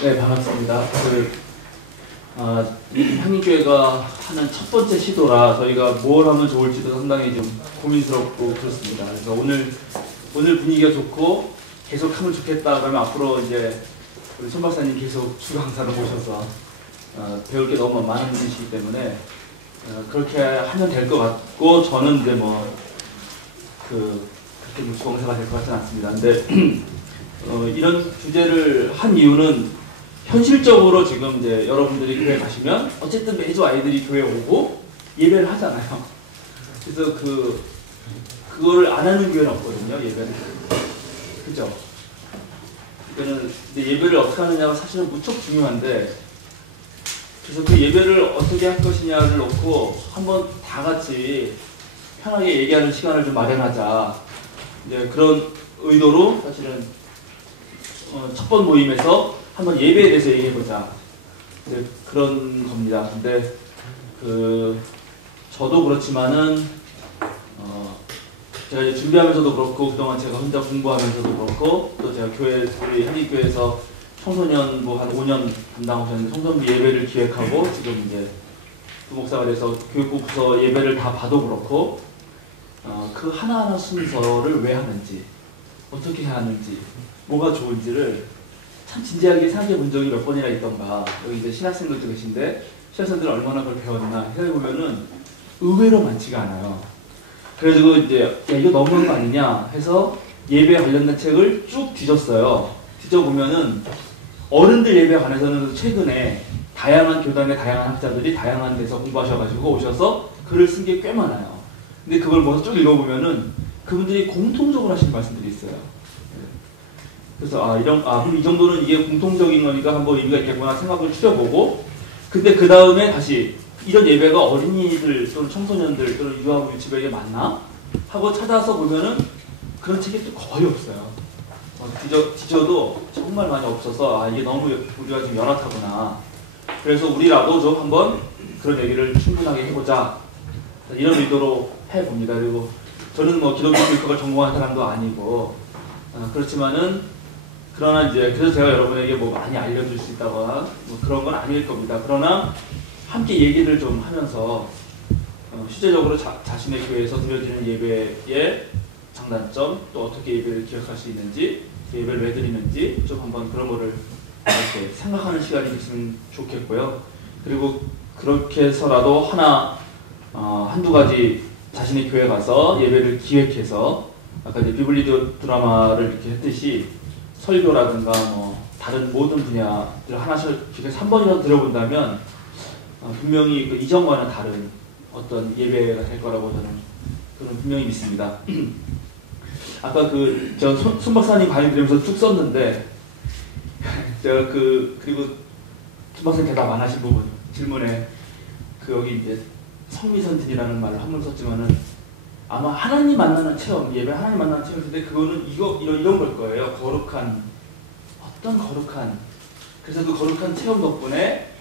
네, 반갑습니다. 향림교회가 하는 첫 번째 시도라 저희가 뭘 하면 좋을지도 상당히 좀 고민스럽고 그렇습니다. 그래서 오늘 분위기가 좋고 계속 하면 좋겠다 그러면 앞으로 이제 우리 손 박사님 계속 주 강사로 모셔서 배울 게 너무 많은 분이시기 때문에 그렇게 하면 될 것 같고, 저는 이제 그렇게 주 강사가 될 것 같지는 않습니다. 근데 이런 주제를 한 이유는 현실적으로 지금 이제 여러분들이 교회 가시면 어쨌든 매주 아이들이 교회 오고 예배를 하잖아요. 그래서 그거를 안 하는 교회는 없거든요, 예배를. 그죠? 그러니까 예배를 어떻게 하느냐가 사실은 무척 중요한데, 그래서 그 예배를 어떻게 할 것이냐를 놓고 한번 다 같이 편하게 얘기하는 시간을 좀 마련하자. 이제 그런 의도로 사실은 첫 번 모임에서 한번 예배에 대해서 얘기해보자. 그런 겁니다. 근데 저도 그렇지만은 제가 이제 준비하면서도 그렇고 그동안 제가 혼자 공부하면서도 그렇고 또 제가 우리 한림교회에서 청소년부 한 5년 담당하셨는데 청소년부 예배를 기획하고 지금 이제 부목사가 돼서 교육부 부서 예배를 다 봐도 그렇고 그 하나하나 순서를 왜 하는지, 어떻게 해야 하는지, 뭐가 좋은지를 참 진지하게 생각해 본 적이 몇 번이나 있던가. 여기 이제 신학생들도 계신데 신학생들은 얼마나 그걸 배웠나 생각해 보면은 의외로 많지가 않아요. 그래가지고 이제 야, 이거 너무한 거 아니냐 해서 예배에 관련된 책을 쭉 뒤졌어요. 뒤져보면은 어른들 예배에 관해서는 최근에 다양한 교단의 다양한 학자들이 다양한 데서 공부하셔가지고 오셔서 글을 쓴 게 꽤 많아요. 근데 그걸 먼저 쭉 읽어보면은 그분들이 공통적으로 하신 말씀들이 있어요. 그래서 그럼 이 정도는 이게 공통적인 거니까 한번 의미가 있겠구나 생각을 추려보고, 근데 그 다음에 다시 이런 예배가 어린이들 또는 청소년들 또는 유아부 유치부에게 맞나? 하고 찾아서 보면은 그런 책이 또 거의 없어요. 뒤져도 정말 많이 없어서 이게 너무 우리가 지금 열악하구나. 그래서 우리라도 좀 한번 그런 얘기를 충분하게 해보자. 이런 의도로 해봅니다. 그리고 저는 기독교 교육학을 전공한 사람도 아니고 그렇지만은 그러나 이제 그래서 제가 여러분에게 많이 알려줄 수 있다거나 그런 건 아닐 겁니다. 그러나 함께 얘기를 좀 하면서 실제적으로 자신의 교회에서 드려지는 예배의 장단점, 또 어떻게 예배를 기억할 수 있는지, 예배를 왜 드리는지 좀 한번 그런 거를 이렇게 생각하는 시간이 됐으면 좋겠고요. 그리고 그렇게 해서라도 한두 가지 자신의 교회 가서 예배를 기획해서 아까 이제 비블리 드라마를 이렇게 했듯이 설교라든가 다른 모든 분야들 하나씩 이렇게 3번이라도 들어본다면 분명히 그 이전과는 다른 어떤 예배가 될 거라고 저는 분명히 믿습니다. 아까 손 박사님 강의 들으면서 쭉 썼는데 제가 그리고 손 박사님 대답 안 하신 부분 질문에 여기 이제 성미선진이라는 말을 한번 썼지만은 아마 하나님 만나는 체험, 예배 하나님 만나는 체험인데 그거는 이런 걸 거예요. 어떤 거룩한, 그래서 그 거룩한 체험 덕분에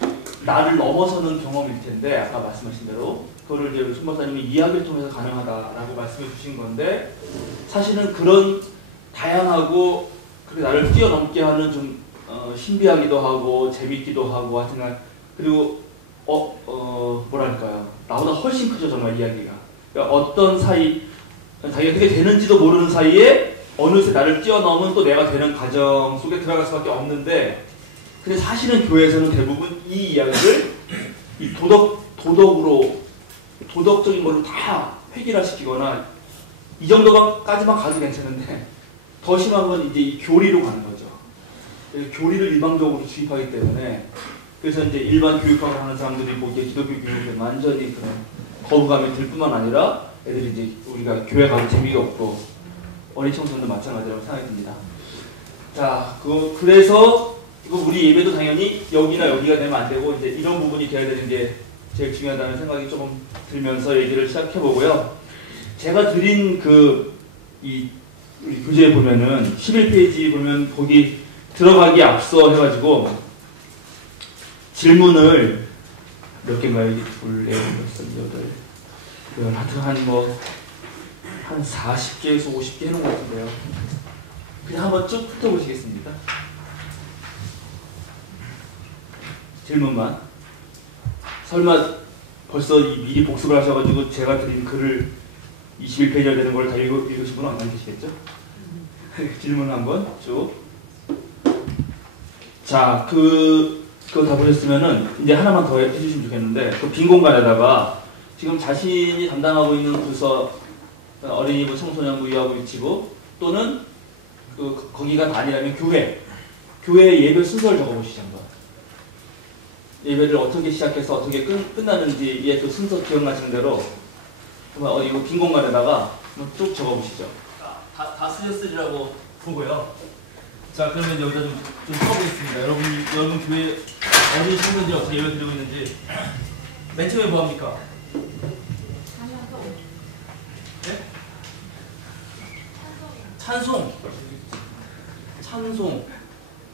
나를 넘어서는 경험일 텐데, 아까 말씀하신 대로 그거를 이제 손 박사님이 이야기를 통해서 가능하다라고 말씀해 주신 건데, 사실은 그런 다양하고 그렇게 나를 뛰어넘게 하는 좀 신비하기도 하고 재밌기도 하고 하여튼, 그리고 뭐랄까요, 나보다 훨씬 크죠 정말 이야기가. 그러니까 어떤 자기가 그게 되는지도 모르는 사이에 어느새 나를 뛰어넘은 또 내가 되는 과정 속에 들어갈 수밖에 없는데, 근데 사실은 교회에서는 대부분 이 이야기를 이 도덕적인 걸로 다 획일화시키거나 이 정도까지만 가도 괜찮은데, 더 심한 건 이제 이 교리로 가는 거죠. 교리를 일방적으로 주입하기 때문에, 그래서 이제 일반 교육학을 하는 사람들이 보기에 기독교 교육에 완전히 그런 거부감이 들 뿐만 아니라 애들이 이제 우리가 교회 가도 재미가 없고 어린 청소년도 마찬가지라고 생각이 듭니다. 자, 그래서 우리 예배도 당연히 여기나 여기가 되면 안 되고 이제 이런 부분이 돼야 되는 게 제일 중요하다는 생각이 조금 들면서 얘기를 시작해 보고요. 제가 드린 우리 교재에 보면은 11페이지 보면 거기 들어가기 앞서 해가지고 질문을 몇 개인가요? 둘, 넷, 여섯, 여덟, 하여튼 한 40개에서 50개 해놓은 것 같은데요. 그냥 한번 쭉 훑어보시겠습니까? 질문만. 설마 벌써 미리 복습을 하셔가지고 제가 드린 글을 21페이지가 되는 걸 다 읽으신 분은 안 계시겠죠? 질문 한번 쭉. 자, 그거 다 보셨으면은 이제 하나만 더 해주시면 좋겠는데, 그 빈 공간에다가 지금 자신이 담당하고 있는 부서, 어린이부, 청소년부, 유아부, 유치부 또는 거기가 다 아니라면 교회 예배 순서를 적어보시죠 한번. 예배를 어떻게 시작해서 어떻게 끝나는지의 그 순서 기억나시는 대로 한번 이거 빈 공간에다가 한번 쭉 적어보시죠. 다 쓰셨으리라고 보고요. 자, 그러면 여기다 좀 써보겠습니다. 여러분 교회 어린이 청소년들이 어떻게 예배 드리고 있는지. 맨 처음에 뭐 합니까? 네? 찬송.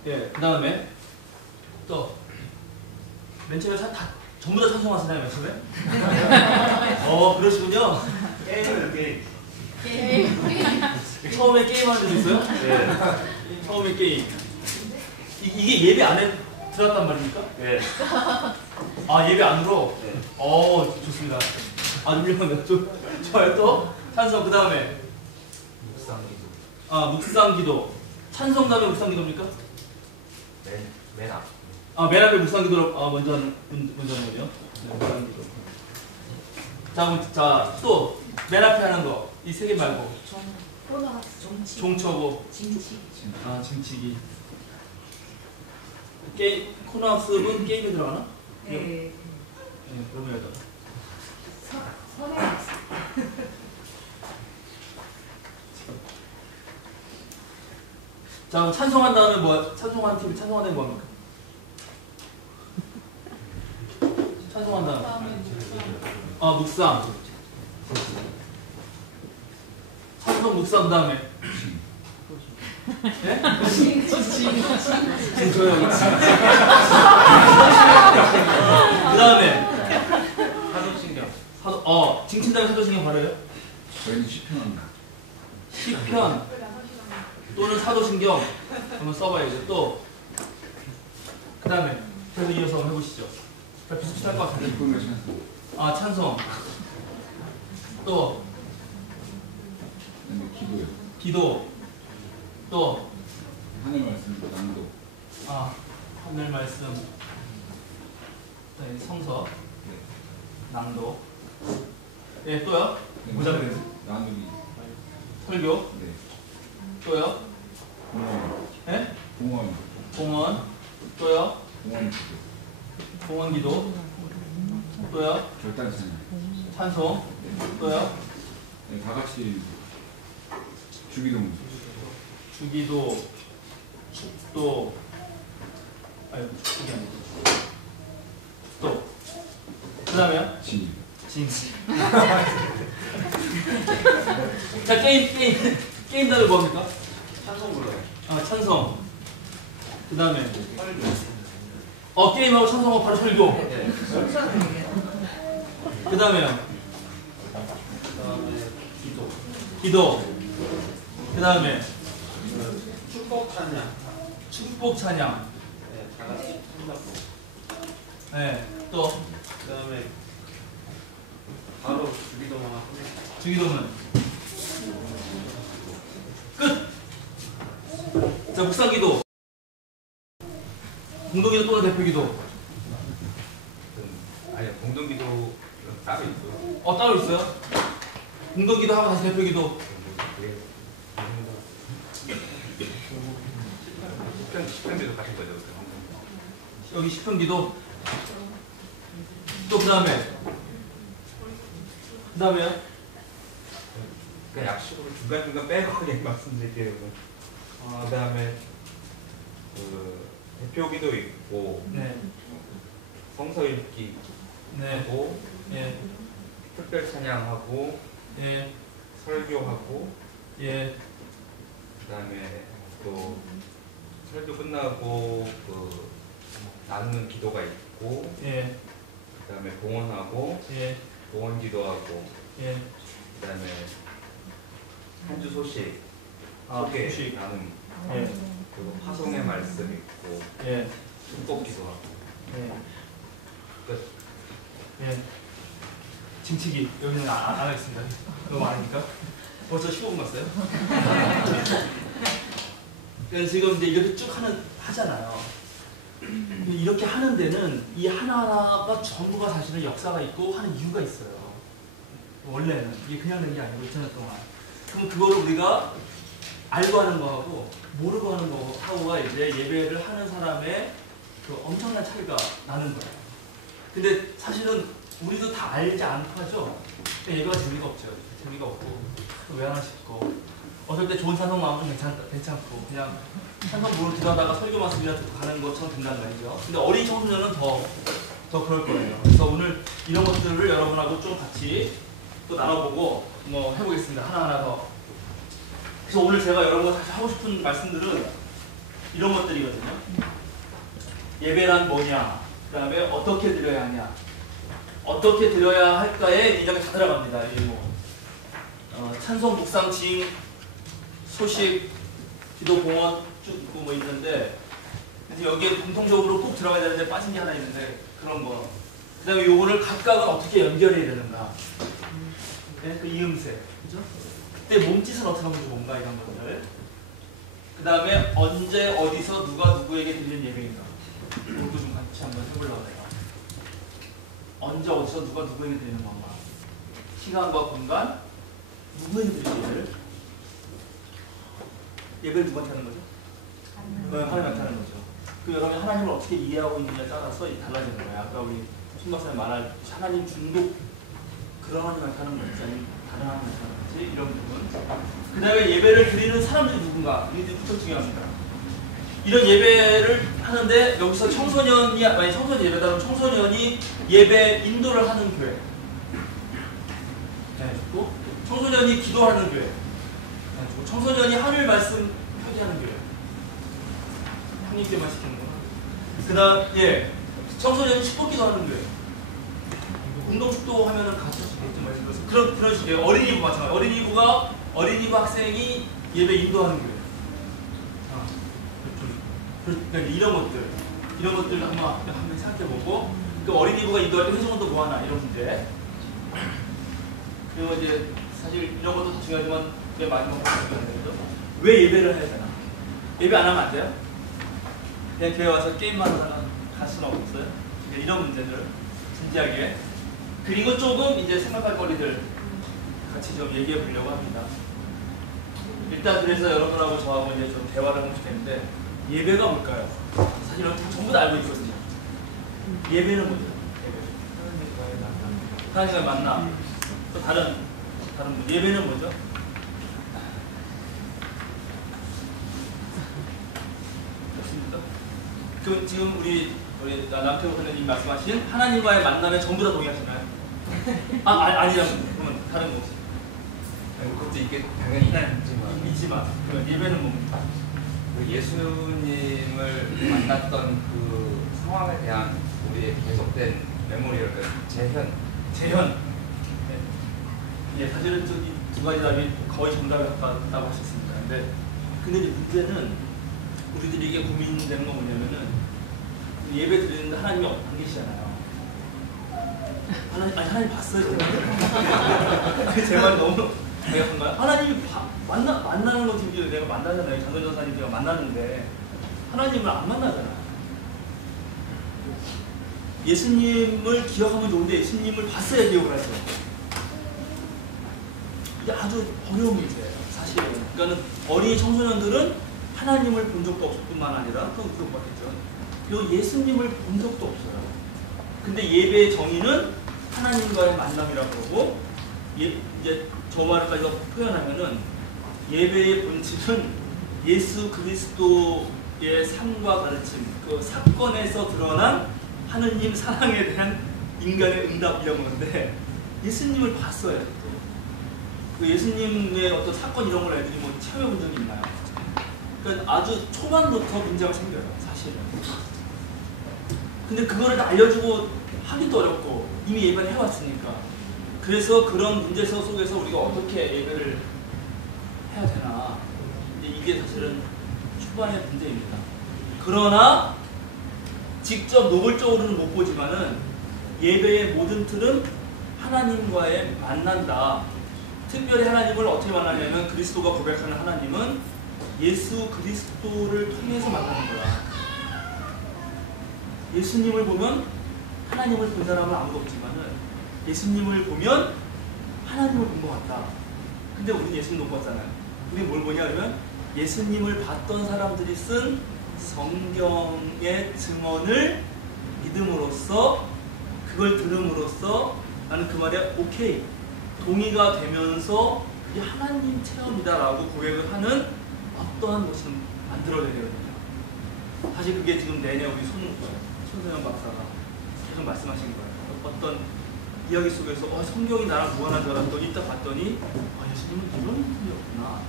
예, 그 다음에 또 맨 처음에 전부 다 찬송하시나요, 맨 처음에? 그러시군요. 게임. 처음에 게임하는 데도 있어요? 네. 처음에 게임. 이게 예배 안에 들어갔단 말입니까? 네. 아, 예배 안으로? 네. 좋습니다. 아주 훌륭합니다. 좋아요. 또 찬송, 그 다음에 묵상기도. 묵상기도. 찬송 다음에 묵상기도입니까? 맨 앞. 맨 앞에 묵상기도를 먼저 하는 거예요. 네, 묵상기도. 자, 또 맨 앞에 하는 거. 이 세 개 말고. 종처고. 징치기. 코너학습은 게임에 들어가나? 네. 네, 그러면 자, 찬송한 다음에 찬송한 다음에 뭐 합니까? 찬송한 다음에. 묵상. 찬송 묵상 다음에. 네? 징조요. 그 다음에 사도신경. 징친 다음에 사도신경 바로요? 저희는 시편합니다. 시편 또는 사도신경 한번 써봐야죠. 또 그 다음에 계속 이어서 한번 해보시죠. 비슷비슷할 것 같은데. 찬송. 또 기도요. 기도. 또 하늘 말씀 낭독. 하늘 말씀. 네, 성서. 네. 낭독. 네, 또요? 모자르 나누기. 설교. 네. 또요? 공원. 네? 공원. 또요? 공원 기도. 공원 기도. 또요? 결단 찬양. 찬송. 네. 또요? 네, 다 같이 주기도. 주기도. 또 축복이 아니고. 또. 그 다음에요? 진. 자, 게임 다들 뭐 합니까? 찬송 불러요. 찬송. 그 다음에 게임하고 찬송하고 바로 설교. 네. 그 다음에요? 기도. 그 다음에 축복 찬양. 네, 다 같이 손잡고. 네, 또 그 다음에 바로 주기도만 하고. 주기도는 끝. 자, 묵상기도. 공동기도 또는 대표기도. 아니요, 공동기도 따로 있고요. 따로 있어요? 공동기도 하고 다시 대표기도. 시편대도 가신 거죠? 여기 시편기도. 또 그 다음에요? 그냥 약식으로 중간중간 빼고 그냥 말씀드릴게요. 그 다음에 대표기도 있고, 네. 성서 읽기 네. 하고, 예. 특별 찬양하고, 예. 설교하고, 예. 그 다음에 또 설교 끝나고 나누는 기도가 있고, 예. 그 다음에 봉헌하고, 예. 봉헌 기도하고, 예. 그 다음에 한 주 소식, 소개, 소식. 나눔, 예. 그리고 파송의 말씀 있고, 예. 축복 기도하고. 네. 끝. 네. 짐치기 여기는 안 하겠습니다. 너무 많으니까. 벌써 15분 갔어요. 그래서 지금 이제 이렇게 쭉 하잖아요. 이렇게 하는 데는 이 하나하나가 전부가 사실은 역사가 있고 하는 이유가 있어요. 원래는 이게 그냥 된 게 아니고 2000년 동안. 그럼 그거를 우리가 알고 하는 거하고 모르고 하는 거하고가 이제 예배를 하는 사람의 그 엄청난 차이가 나는 거예요. 근데 사실은 우리도 다 알지 않고 하죠. 예배가 재미가 없죠. 재미가 없고 왜 하나 싶고 어떨 때 좋은 찬송 나오면 괜찮고 그냥 찬송 부르 들어다가 설교 말씀이나 듣고 가는 것처럼 된다는 말이죠. 근데 어린 청소년은 더 그럴 거예요. 그래서 오늘 이런 것들을 여러분하고 좀 같이 또 나눠보고 뭐 해보겠습니다. 하나하나 더. 그래서 오늘 제가 여러분과 다시 하고 싶은 말씀들은 이런 것들이거든요. 예배란 뭐냐, 그 다음에 어떻게 드려야 하냐, 어떻게 드려야 할까에 이제 다 들어갑니다. 이 뭐 찬송, 묵상, 지임, 소식, 기도, 공헌 쭉 있고 뭐 있는데, 그래서 여기에 공통적으로 꼭 들어가야 되는데 빠진 게 하나 있는데 그런 거. 그 다음에 요거를 각각은 어떻게 연결해야 되는가. 네? 그 이음새, 그죠? 그때 몸짓은 어떻게 하면 좋은가 이런 것들. 그 다음에 언제 어디서 누가 누구에게 드리는 예배인가. 이것도 좀 같이 한번 해보려고 해요. 언제 어디서 누가 누구에게 드리는 건가. 시간과 공간, 누구에게 드리는 예배를? 예배를 누구한테 하는 거죠? 하나님한테 하는 거죠. 그 여러분이 하나님을 어떻게 이해하고 있느냐에 따라서 달라지는 거예요. 아까 우리 손 박사님 말할 하나님 중독 그런 하나님한테 하는 건지 아니면 다른 하나님한테 하는 건지 이런 부분. 그 다음에 예배를 드리는 사람들이 누군가 이게 엄청 중요합니다. 이런 예배를 하는데 여기서 청소년이 만약 청소년 예배다 그러면 청소년이 예배 인도를 하는 교회. 네, 또 청소년이 기도하는 교회. 네, 청소년이 하늘 말씀 표기하는 교회. 형님께만 시키는 거. 그다음 청소년이 축복기도 하는 교회. 운동 축도 하면은 가서 시겠죠. 그런 식이에요. 어린이부 마찬가지. 어린이부 학생이 예배 인도하는 교회. 그러니까 이런 것들 한번 생각해보고, 그 어린이부가 인도할 때 회중원도 뭐 하나 이런 문제. 그리고 이제 사실 이런 것도 중요하지만 왜 마지막으로 왜 예배를 해야 되나? 예배 안 하면 안 돼요? 그냥 교회 와서 게임만 하다가 갈 수는 없어요. 이런 문제들 진지하게. 그리고 조금 이제 생각할 거리들 같이 좀 얘기해 보려고 합니다. 일단 그래서 여러분하고 저하고 이제 좀 대화를 하면 좋겠는데, 예배가 뭘까요? 사실 전부 다 알고 있거든요. 예배는 뭐죠? 하나님과의 만남. 또 다른 예배는 뭐죠? 좋습니까? 그 지금 우리 남태호 선생님 말씀하신 하나님과의 만남에 전부 다 동의하시나요? 아니라고. 그러면 다른 거 없어요. 그것도 있겠 당연히 있지만 그러면 예배는 뭡니까? 예수님을 만났던 그 상황에 대한 우리의 계속된 메모리랄까 재현. 네. 사실은 이 두 가지 답이 거의 정답에 가깝다고 하셨습니다. 근데 이제 문제는 우리들이 이게 고민되는 건 뭐냐면은 예배 드리는데 하나님이 안 계시잖아요. 하나님 봤어요. 제 말이 너무 대박한가요? 하나님이 만나는 거 지금 내가 만나잖아요. 장선 전사님 제가 만나는데 하나님을 안 만나잖아요. 예수님을 기억하면 좋은데 예수님을 봤어야 기억을 하죠. 이게 아주 어려운 문제예요, 사실은. 그러니까 어린이 청소년들은 하나님을 본 적도 없을 뿐만 아니라 그건 그것밖에죠. 그리고 예수님을 본 적도 없어요. 근데 예배의 정의는 하나님과의 만남이라고 그러고, 이제 저 말까지 표현하면은 예배의 본질은 예수 그리스도의 삶과 가르침, 그 사건에서 드러난 하느님 사랑에 대한 인간의 응답이라고 하는데, 예수님을 봤어요. 그 예수님의 어떤 사건 이런 걸 애들이 뭐 체험해 본 적이 있나요? 그러니까 아주 초반부터 문제가 생겨요, 사실은. 근데 그거를 알려주고 하기도 어렵고 이미 예배를 해왔으니까. 그래서 그런 문제서 속에서 우리가 어떻게 예배를 해야 되나, 이게 사실은 초반의 문제입니다. 그러나 직접 노골적으로는 못 보지만은 예배의 모든 틀은 하나님과의 만난다. 특별히 하나님을 어떻게 만나냐면 그리스도가 고백하는 하나님은 예수 그리스도를 통해서 만나는 거야. 예수님을 보면 하나님을 본 사람은 아무도 없지만은 예수님을 보면 하나님을 본 것 같다. 근데 우리는 예수님 못 봤잖아요. 우리 뭘 보냐 그러면 예수님을 봤던 사람들이 쓴 성경의 증언을 믿음으로써 그걸 들음으로써 나는 그 말에 오케이 동의가 되면서 그게 하나님 체험이다라고 고백을 하는 어떠한 것을 만들어내야 되거든요. 사실 그게 지금 내내 우리 손소연 박사가 계속 말씀하신 거예요. 어떤 이야기 속에서 성경이 나랑 무관한 줄 알았더니 이따 봤더니 예수님은 이런 분이었구나.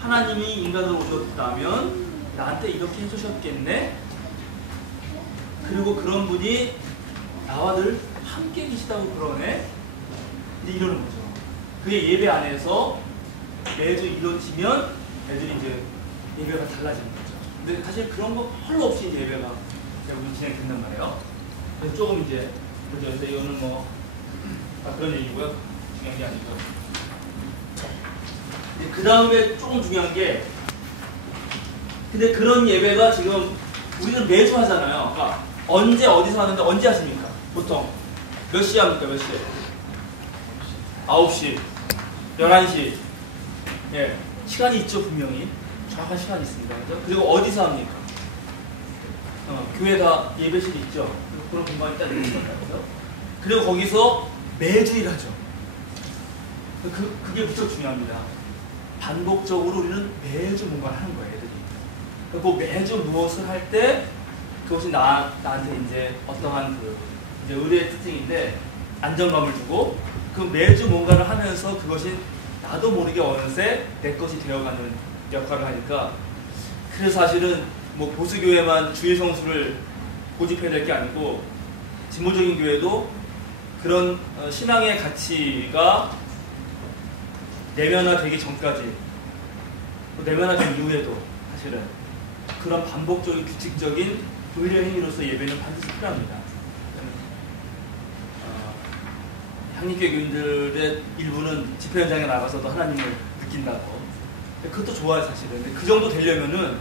하나님이 인간으로 오셨다면 나한테 이렇게 해주셨겠네. 그리고 그런 분이 나와 늘 함께 계시다고 그러네. 이제 이러는 거죠. 그게 예배 안에서 매주 이루어지면 애들이 이제 예배가 달라지는 거죠. 근데 사실 그런 거 별로 없이 이제 예배가 대부분 진행된단 말이에요. 그래서 조금 이제 그죠. 근데 이거는 뭐 그런 얘기고요. 중요한 게 아니고. 그 다음에 조금 중요한 게 근데 그런 예배가 지금 우리는 매주 하잖아요. 그러니까 언제 어디서 하는데 언제 하십니까? 보통 몇 시에 합니까? 몇 시에? 9시, 11시. 예, 시간이 있죠 분명히. 정확한 시간이 있습니다. 그죠? 그리고 어디서 합니까? 교회 다 예배실이 있죠. 그런 공간이 딱 있습니다. 그리고 거기서 매주일 하죠. 그게 무척 중요합니다. 반복적으로 우리는 매주 뭔가를 하는 거예요, 애들이. 그 매주 무엇을 할 때 그것이 나한테 이제 어떠한 이제 의뢰의 특징인데 안정감을 주고 그 매주 뭔가를 하면서 그것이 나도 모르게 어느새 내 것이 되어가는 역할을 하니까 그래서 사실은 뭐 보수교회만 주일 성수를 고집해야 될 게 아니고 진보적인 교회도 그런 신앙의 가치가 내면화되기 전까지 내면화된 이후에도 사실은 그런 반복적인 규칙적인 의뢰 행위로서 예배는 반드시 필요합니다. 향림교회 교인들의 일부는 집회 현장에 나가서도 하나님을 느낀다고. 그것도 좋아요 사실은. 근데 그 정도 되려면은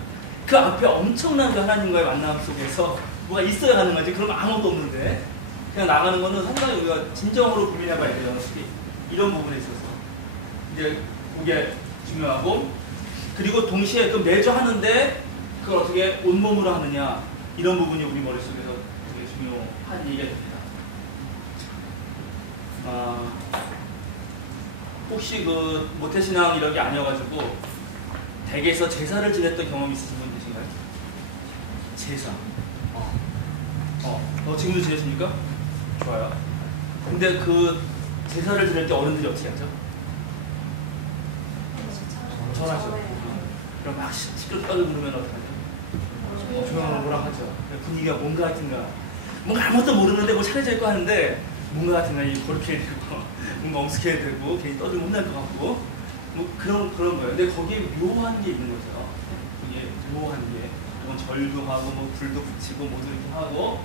그 앞에 엄청난 그 하나님과의 만남 속에서 뭐가 있어야 하는 거지. 그런 거 아무것도 없는데 그냥 나가는 거는 상당히 우리가 진정으로 고민해봐야 돼요. 특히 이런 부분에 있어서 이제 그게 중요하고 그리고 동시에 또 매주 하는데 그걸 어떻게 온몸으로 하느냐 이런 부분이 우리 머릿속에서 되게 중요한 얘기가 됩니다. 혹시 그 모태신앙 이런 게 아니어가지고 댁에서 제사를 지냈던 경험 있으신 분 계신가요? 제사. 지금도 지내십니까? 좋아요. 근데 그 제사를 지낼 때 어른들이 어떻게 하죠? 전하죠. 그럼 막 시끄럽게 부르면 어떡하죠? 조용하고 뭐라 하죠. 분위기가 뭔가 같은가. 뭔가 아무것도 모르는데 뭐 차려져 있고 하는데 뭔가 같은가 그렇게 되고 뭔가 엄숙해야 되고 괜히 떠들면 혼날 것 같고 뭐 그런 거예요. 근데 거기에 묘한 게 있는 거죠. 이게 묘한 게 이건 절도 하고 뭐 불도 붙이고 모두 이렇게 하고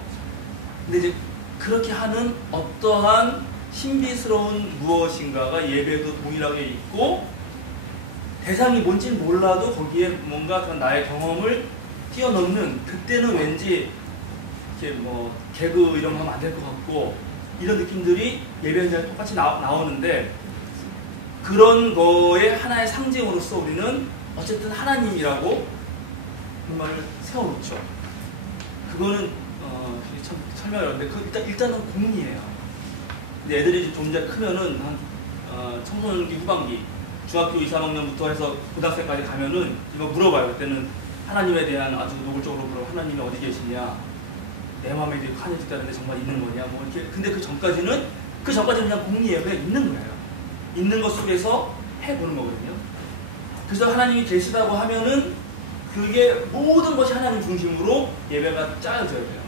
근데 이제 그렇게 하는 어떠한 신비스러운 무엇인가가 예배도 동일하게 있고 대상이 뭔지는 몰라도 거기에 뭔가 나의 경험을 뛰어넘는 그때는 왠지 이렇게 뭐 개그 이런 거 하면 안 될 것 같고 이런 느낌들이 예배 현장에 똑같이 나오는데 그런 거의 하나의 상징으로서 우리는 어쨌든 하나님이라고 정말을 세워놓죠. 그거는 참 설명이 어려운데 일단은 공리예요. 근데 애들이 좀 이제 크면은 한 청소년기 후반기 중학교 2, 3학년부터 해서 고등학생까지 가면은 이거 물어봐요. 그때는 하나님에 대한 아주 노골적으로 물어 하나님이 어디 계시냐 내 마음에 되게 한해졌다는데 정말 있는 거냐 뭐 이렇게 근데 그 전까지는 그냥 공리예요. 그냥 있는 거예요. 있는 것 속에서 해보는 거거든요. 그래서 하나님이 계시다고 하면은 그게 모든 것이 하나님 중심으로 예배가 짜여져야 돼요.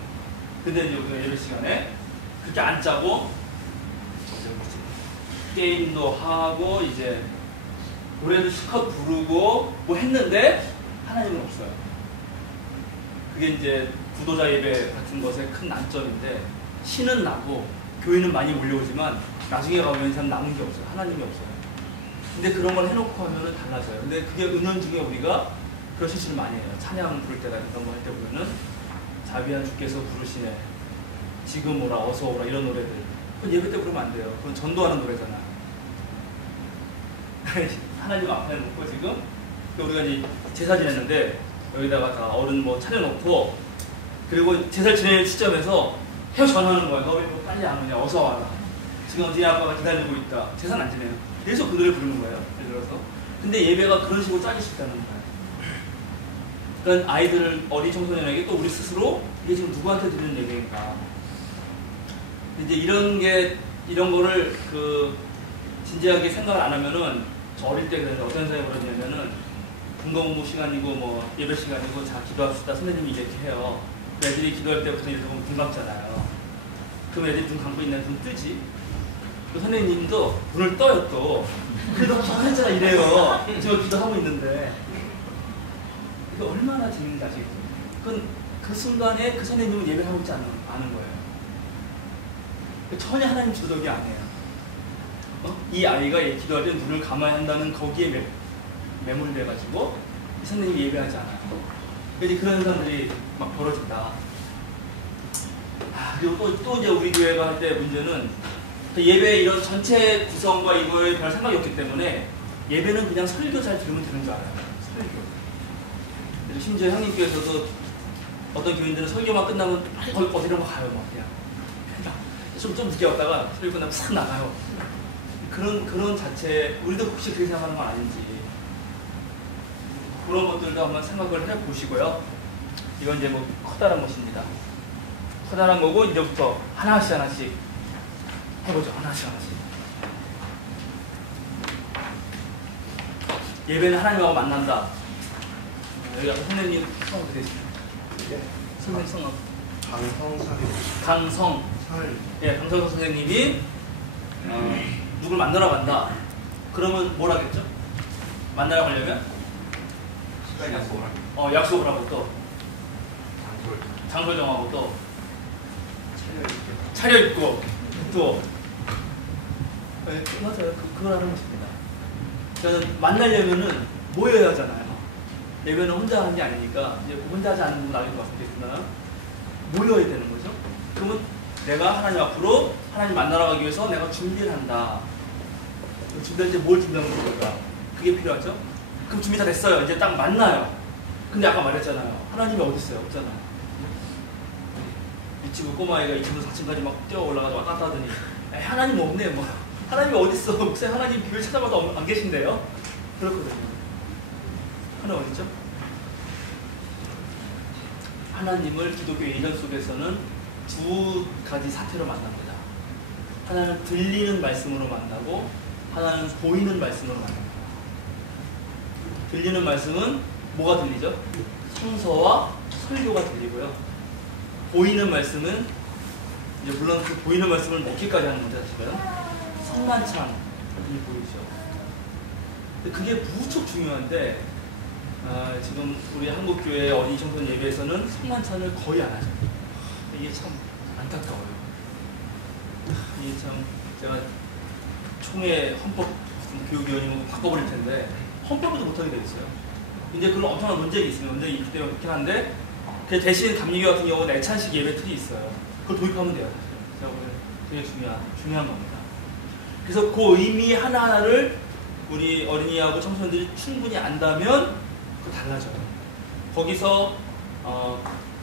근데 이제 우리가 예배 시간에 그렇게 안 짜고 게임도 하고 이제 노래도 실컷 부르고 뭐 했는데 하나님은 없어요. 그게 이제 구도자 예배 같은 것의 큰 난점인데 신은 나고 교인은 많이 몰려오지만 나중에 가면 참 남은 게 없어요. 하나님이 없어요. 근데 그런 걸 해놓고 하면은 달라져요. 근데 그게 은연중에 우리가 그런 실수를 많이 해요. 찬양 부를 때나 그런 거 할 때 보면은 자비한 주께서 부르시네, 지금 오라, 어서 오라, 이런 노래들. 그건 예배 때 부르면 안 돼요. 그건 전도하는 노래잖아. 하나님 앞에 놓고 지금 우리가 이제 제사 지냈는데 여기다가 다 어른 뭐 차려놓고 그리고 제사 지낼 시점에서 헤어 전화하는 거야. 너 왜 빨리 안 오냐? 어서 와라. 지금 네 아빠가 기다리고 있다. 제사는 안 지내요. 그래서 그 노래를 부르는 거예요. 예를 들어서. 근데 예배가 그런 식으로 짜질 수 있다는 거예요. 그러니까 아이들, 어린 청소년에게 또 우리 스스로 이게 지금 누구한테 드리는 예배인가. 이제 이런 거를 진지하게 생각을 안 하면은 저 어릴 때 그래서 어떤 생각이 그러냐면은 분공부 시간이고 뭐 예배 시간이고 자 기도합시다 선생님이 이렇게 해요. 그 애들이 기도할 때부터 이렇게 보면 눈 감잖아요. 그럼 애들이 눈 감고 있는 눈 뜨지. 그 선생님도 눈을 떠요 또. 그래도 기도했잖아 이래요. 제가 기도하고 있는데 이게 얼마나 재밌는지 아시겠어요? 그 순간에 그 선생님은 예배를 하고 있지 않은 거예요. 전혀 하나님 주도적이 아니에요. 이 아이가 기도할 때 눈을 감아야 한다는 거기에 매몰돼가지고 이 선생님이 예배하지 않아요. 그래서 그런 사람들이 막 벌어진다. 그리고 또 이제 우리 교회가 할 때 문제는 예배 이런 전체 구성과 이거에 별 생각이 없기 때문에 예배는 그냥 설교 잘 들으면 되는 줄 알아요. 설교. 심지어 형님께서도 어떤 교인들은 설교만 끝나면 빨리 어디로 가요. 막 그냥 좀 늦게 왔다가 설교 끝나면 싹 나가요. 그런 자체, 우리도 혹시 그렇게 생각하는 건 아닌지 그런 것들도 한번 생각을 해보시고요. 이건 이제 뭐 커다란 것입니다. 커다란 거고 이제부터 하나씩 해보죠. 하나씩. 예배는 하나님하고 만난다. 여기 아까 선생님 성함 어떻게 되시나요? 예. 선생님 성함 강성 예, 강성석 선생님이 누굴 만나러 간다. 그러면 뭘 하겠죠? 만나러 가려면? 약속을 하고 또 장소 정하고 또 차려입고 또 맞아요. 그걸 하는 것입니다. 그러니까 만나려면은 모여야 하잖아요. 예배는 혼자 하는 게 아니니까 이제 혼자 하지 않는 분은 알게 봤겠지만 모여야 되는 거죠. 그러면 내가 하나님 앞으로 하나님 만나러 가기 위해서 내가 준비를 한다. 준비할 때 뭘 준비하는 걸까? 그게 필요하죠? 그럼 준비 다 됐어요. 이제 딱 만나요. 근데 아까 말했잖아요. 하나님이 어디 있어요? 없잖아요. 이 친구 꼬마아이가 2층부터 4층까지 막 뛰어 올라가서 왔다 갔다 하더니 하나님 없네. 뭐 하나님이 어디 있어? 목사님 하나님 교회 찾아봐도 안 계신데요? 그렇거든요. 하나님 어디 있죠? 하나님을 기독교 이전 속에서는 두 가지 사태로 만납니다. 하나는 들리는 말씀으로 만나고 하나는 보이는 말씀으로 만납니다. 들리는 말씀은 뭐가 들리죠? 성서와 설교가 들리고요. 보이는 말씀은 이제 물론 그 보이는 말씀을 먹기까지 하는 문제 자체가요. 성만찬이 보이죠. 근데 그게 무척 중요한데 지금 우리 한국교회 어린이 청소년 예배에서는 성만찬을 거의 안 하죠. 이게 참 안타까워요. 이게 참 제가 총회 헌법 교육위원이고 바꿔버릴 텐데 헌법도 못하게 되어 있어요. 이제 그런 엄청난 논쟁이 있습니다. 논쟁이 있기 때문에 그렇긴 한데 그 대신 감리교 같은 경우는 애찬식 예배 틀이 있어요. 그걸 도입하면 돼요. 제가 보기에는 되게 중요한 겁니다. 그래서 그 의미 하나하나를 우리 어린이하고 청소년들이 충분히 안다면 그거 달라져요. 거기서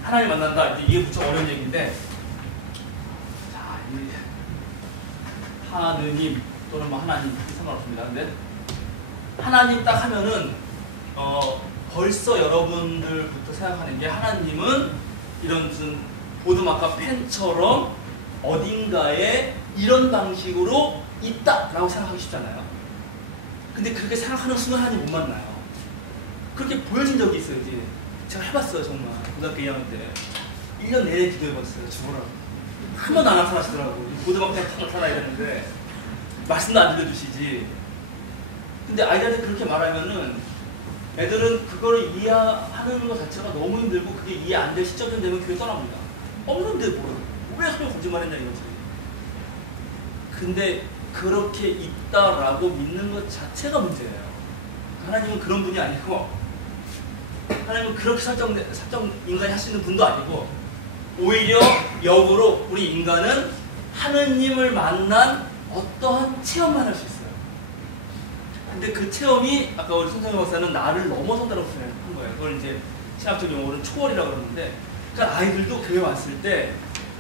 하나님 만난다. 이게 무척 어려운 얘기인데 자, 하느님 또는 뭐 하나님 상관없습니다. 근데 하나님 딱 하면은 벌써 여러분들부터 생각하는 게 하나님은 이런 무슨 보드마카 펜처럼 어딘가에 이런 방식으로 있다라고 생각하기 쉽잖아요. 근데 그렇게 생각하는 순간 하나님 못 만나요. 그렇게 보여진 적이 있어요. 이제 제가 해봤어요. 정말 고등학교 2학년 때 1년 내내 기도해봤어요. 죽어라고. 한 번도 안 나타나시더라고. 보드마카 펜 나타나야 되는데 말씀도 안 들려주시지. 근데 아이들한테 그렇게 말하면은 애들은 그걸 이해하는 것 자체가 너무 힘들고 그게 이해 안 될 시점이 되면 교회 떠납니다. 없는데 왜 하필 거짓말했냐 이거지. 근데 그렇게 있다라고 믿는 것 자체가 문제예요. 하나님은 그런 분이 아니고 하나님은 그렇게 설정 인간이 할 수 있는 분도 아니고 오히려 역으로 우리 인간은 하느님을 만난 어떠한 체험만 할 수 있어요. 근데 그 체험이 아까 우리 손성희 박사는 나를 넘어선다라고 표현한 거예요. 그걸 이제 신학적 용어로는 초월이라고 그러는데, 그러니까 아이들도 교회 왔을 때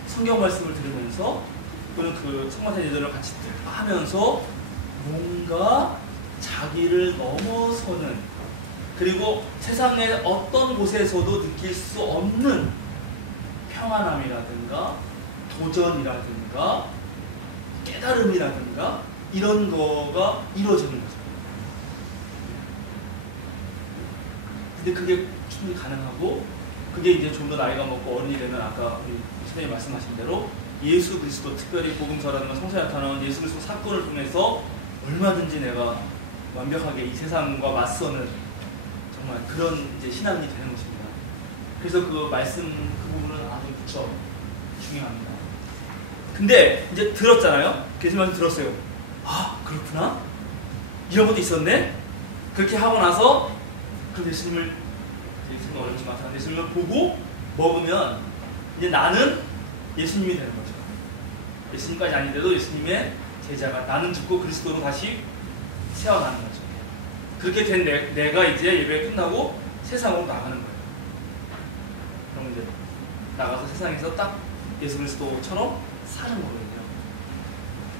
성경 말씀을 들으면서 또는 그 성만찬 예전을 같이 하면서 뭔가 자기를 넘어서는, 그리고 세상의 어떤 곳에서도 느낄 수 없는 평안함이라든가 도전이라든가 깨달음이라든가 이런 거가 이루어지는 거죠. 근데 그게 충분히 가능하고, 그게 이제 좀 더 나이가 먹고 어른이 되면 아까 우리 선생님이 말씀하신 대로 예수 그리스도, 특별히 복음서라든가 성서에 나타나는 예수 그리스도 사건을 통해서 얼마든지 내가 완벽하게 이 세상과 맞서는 정말 그런 이제 신앙이 되는 것입니다. 그래서 그 말씀 그 부분은 아주 무척 중요합니다. 근데 이제 들었잖아요. 예수 말씀 들었어요. 아 그렇구나. 이런 것도 있었네. 그렇게 하고 나서 그 예수님을 어렵지만 예수님을 보고 먹으면 이제 나는 예수님이 되는 거죠. 예수님까지 아닌데도 예수님의 제자가, 나는 죽고 그리스도로 다시 세워나는 거죠. 그렇게 된 내가 이제 예배 끝나고 세상으로 나가는 거예요. 그럼 이제 나가서 세상에서 딱 예수 그리스도처럼 사는 거거든요.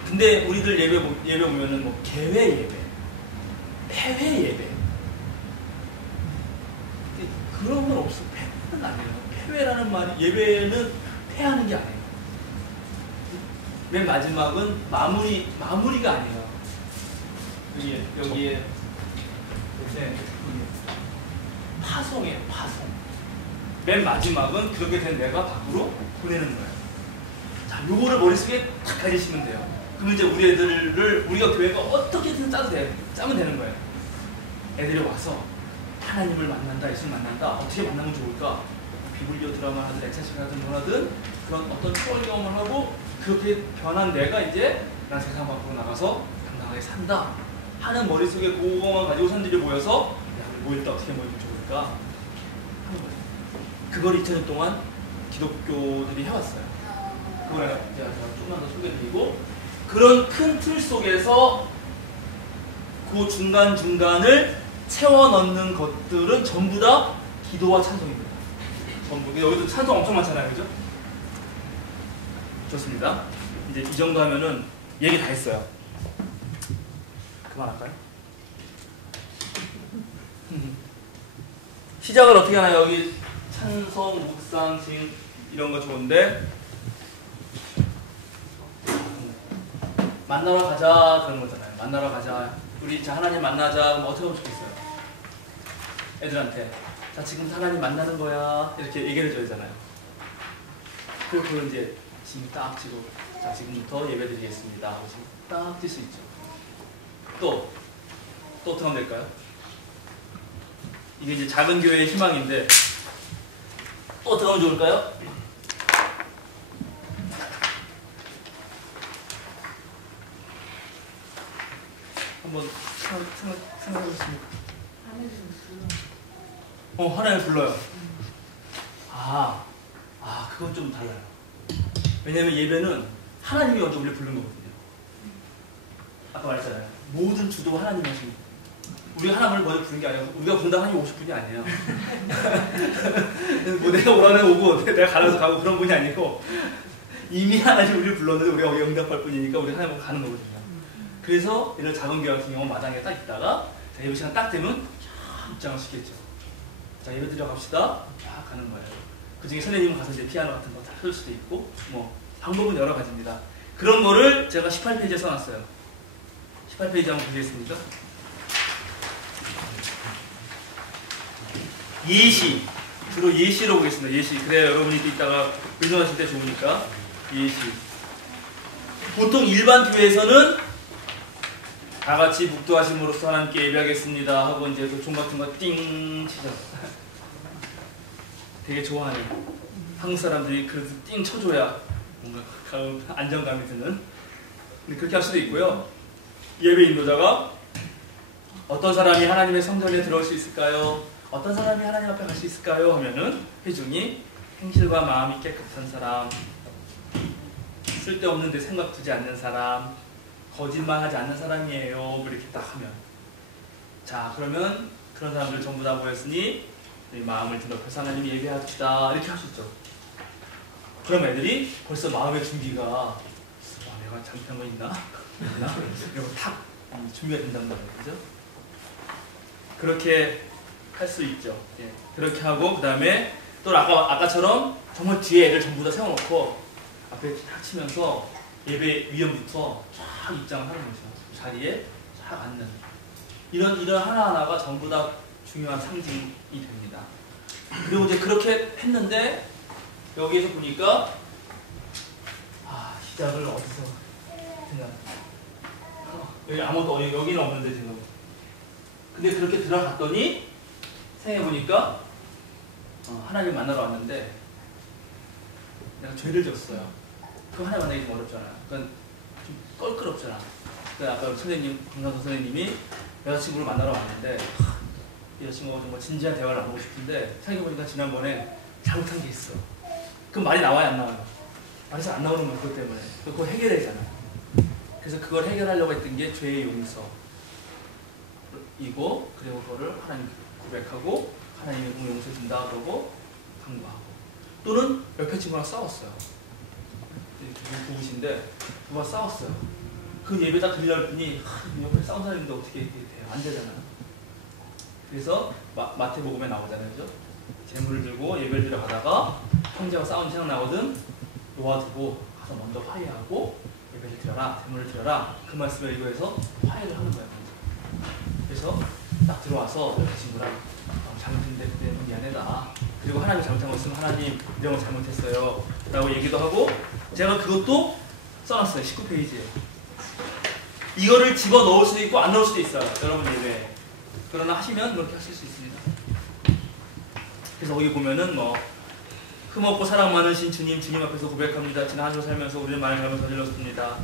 근데 우리들 예배 보면은 뭐 개회 예배, 폐회 예배, 그런 건 없어. 폐회는 아니에요. 폐회라는 말이, 예배는 폐하는 게 아니에요. 맨 마지막은 마무리가 아니에요. 여기에 파송이에요. 파송. 맨 마지막은 그렇게 된 내가 밖으로 보내는 거예요. 자, 요거를 머릿속에 딱 가지시면 돼요. 그러면 이제 우리 애들을 우리가 교회가 어떻게든 짜면 되는 거예요. 애들이 와서 하나님을 만난다, 예수를 만난다, 어떻게 만나면 좋을까? 비블리오 드라마 하든 액세스를 하든 뭐하든 그런 어떤 초월 경험을 하고 그렇게 변한 내가 이제 난 세상 밖으로 나가서 당당하게 산다 하는 머릿속에 그거만 가지고 사람들이 모여서 야, 우리 모일 때 어떻게 모이면 좋을까? 하는 거예요. 그걸 2000년 동안 기독교들이 해왔어요. 그걸 제가 조금만 더 소개해드리고, 그런 큰 틀 속에서 그 중간중간을 채워 넣는 것들은 전부 다 기도와 찬송입니다. 전부. 여기도 찬송 엄청 많잖아요. 그죠? 좋습니다. 이제 이 정도 하면은 얘기 다 했어요. 그만할까요? 시작을 어떻게 하나요? 여기 찬송, 묵상, 징 이런 거 좋은데 만나러 가자 그런 거잖아요. 만나러 가자. 우리 자 하나님 만나자. 그럼 어떻게 하면 좋겠어요? 애들한테 자 지금 하나님 만나는 거야 이렇게 얘기를 해줘야 되잖아요. 그리고 그걸 이제 짐 딱 지고 자 지금부터 예배드리겠습니다 하고 짐 딱 뛸 수 있죠. 또 어떻게 하면 될까요? 이게 이제 작은 교회의 희망인데 또 어떻게 하면 좋을까요? 한번 생각해보겠습니다. 하나님 불러요. 그건 좀 달라요. 왜냐면 예배는 하나님이 먼저 우리를 부른 거거든요. 아까 말했잖아요. 모든 주도 하나님이 하십니다. 우리가 하나님을 먼저 부른 게 아니고 우리가 부른다고 하나님이 오실 분이 아니에요. 뭐 내가 오라는 오고 내가 가라서 가고 그런 분이 아니고 이미 하나님 우리를 불렀는데 우리가 응답할 뿐이니까 우리 하나님으로 가는 거거든요. 그래서 이런 작은 교회 같은 경우는 마당에 딱 있다가 자, 예배 시간 딱 되면 입장을 시켰죠. 자, 예배 드려 갑시다. 쫙 가는 거예요. 그 중에 선생님은 가서 이제 피아노 같은 거 다 할 수도 있고, 뭐, 방법은 여러 가지입니다. 그런 거를 제가 18페이지에 써놨어요. 18페이지 한번 보시겠습니까? 예시. 주로 예시로 보겠습니다. 예시. 그래야 여러분이 이따가 의존하실 때 좋으니까. 예시. 보통 일반 교회에서는 다 같이 묵도하심으로써 하나님께 예배하겠습니다 하고 이제 그 종 같은 거 띵 치죠. 되게 좋아하는 한국 사람들이 그래서 띵 쳐줘야 뭔가 안정감이 드는. 근데 그렇게 할 수도 있고요. 예배 인도자가 어떤 사람이 하나님의 성전에 들어올 수 있을까요? 어떤 사람이 하나님 앞에 갈 수 있을까요? 하면은 회중이 행실과 마음이 깨끗한 사람, 쓸데없는 데 생각 두지 않는 사람, 거짓말하지 않는 사람이에요. 이렇게 딱 하면, 자 그러면 그런 사람들 전부 다 모였으니 마음을 드높여서 하나님 예배합시다 이렇게 할 수 있죠. 그럼 애들이 벌써 마음의 준비가 내가 잘못한 거 있나? 이런 거 탁 준비가 된단 말이에요. 그죠? 그렇게 할 수 있죠. 예. 그렇게 하고 그 다음에 또 아까처럼 정말 뒤에 애들 전부 다 세워놓고 앞에 탁 치면서 예배 위원부터 쫙 입장을 하는 거죠. 자리에 쫙 앉는 이런 하나하나가 전부 다 중요한 상징이 됩니다. 그리고 이제 그렇게 했는데 여기에서 보니까 시작을 어디서 그냥 여기 아무것도 여기는 없는데 지금. 근데 그렇게 들어갔더니 생각해 보니까 하나님 만나러 왔는데 내가 죄를 졌어요. 그럼 하나님 만나기 좀 어렵잖아요. 그건 좀 껄끄럽잖아. 아까 선생님, 강산도 선생님이 여자친구를 만나러 왔는데 여자친구가 정말 진지한 대화를 나누고 싶은데 생각해보니까 지난번에 잘못한 게 있어. 그럼 말이 나와야 안 나와요? 말이 잘 안 나오는 건 그것 때문에. 그거 해결해야잖아요. 그래서 그걸 해결하려고 했던 게 죄의 용서이고, 그리고 그거를 하나님 고백하고 하나님이 용서해 준다 그러고 강구하고, 또는 옆에 친구랑 싸웠어요. 부부신데 누가 싸웠어요. 그 예배 딱 들려더니 옆에 싸운 사람인데 어떻게 돼요? 안 되잖아요. 그래서 마태복음에 나오잖아요. 그죠? 재물을 들고 예배를 드려 가다가 형제가 싸운 생각 나거든. 놓아두고 가서 먼저 화해하고 예배를 드려라, 재물을 드려라. 그 말씀을 이거해서 화해를 하는 거예요. 그래서 딱 들어와서 옆에 친구랑 잘못했는데 그때 미안해다. 그리고 하나님 잘못한 거 있으면 하나님 이런 거 잘못했어요 라고 얘기도 하고, 제가 그것도 써놨어요. 19페이지에. 이거를 집어 넣을 수도 있고 안 넣을 수도 있어요. 여러분 예배. 그러나 하시면 그렇게 하실 수 있습니다. 그래서 거기 보면은 흠없고 사랑 많으신 주님 앞에서 고백합니다. 지난 한 주 살면서 우리는 많은 잘못을 저질렀습니다.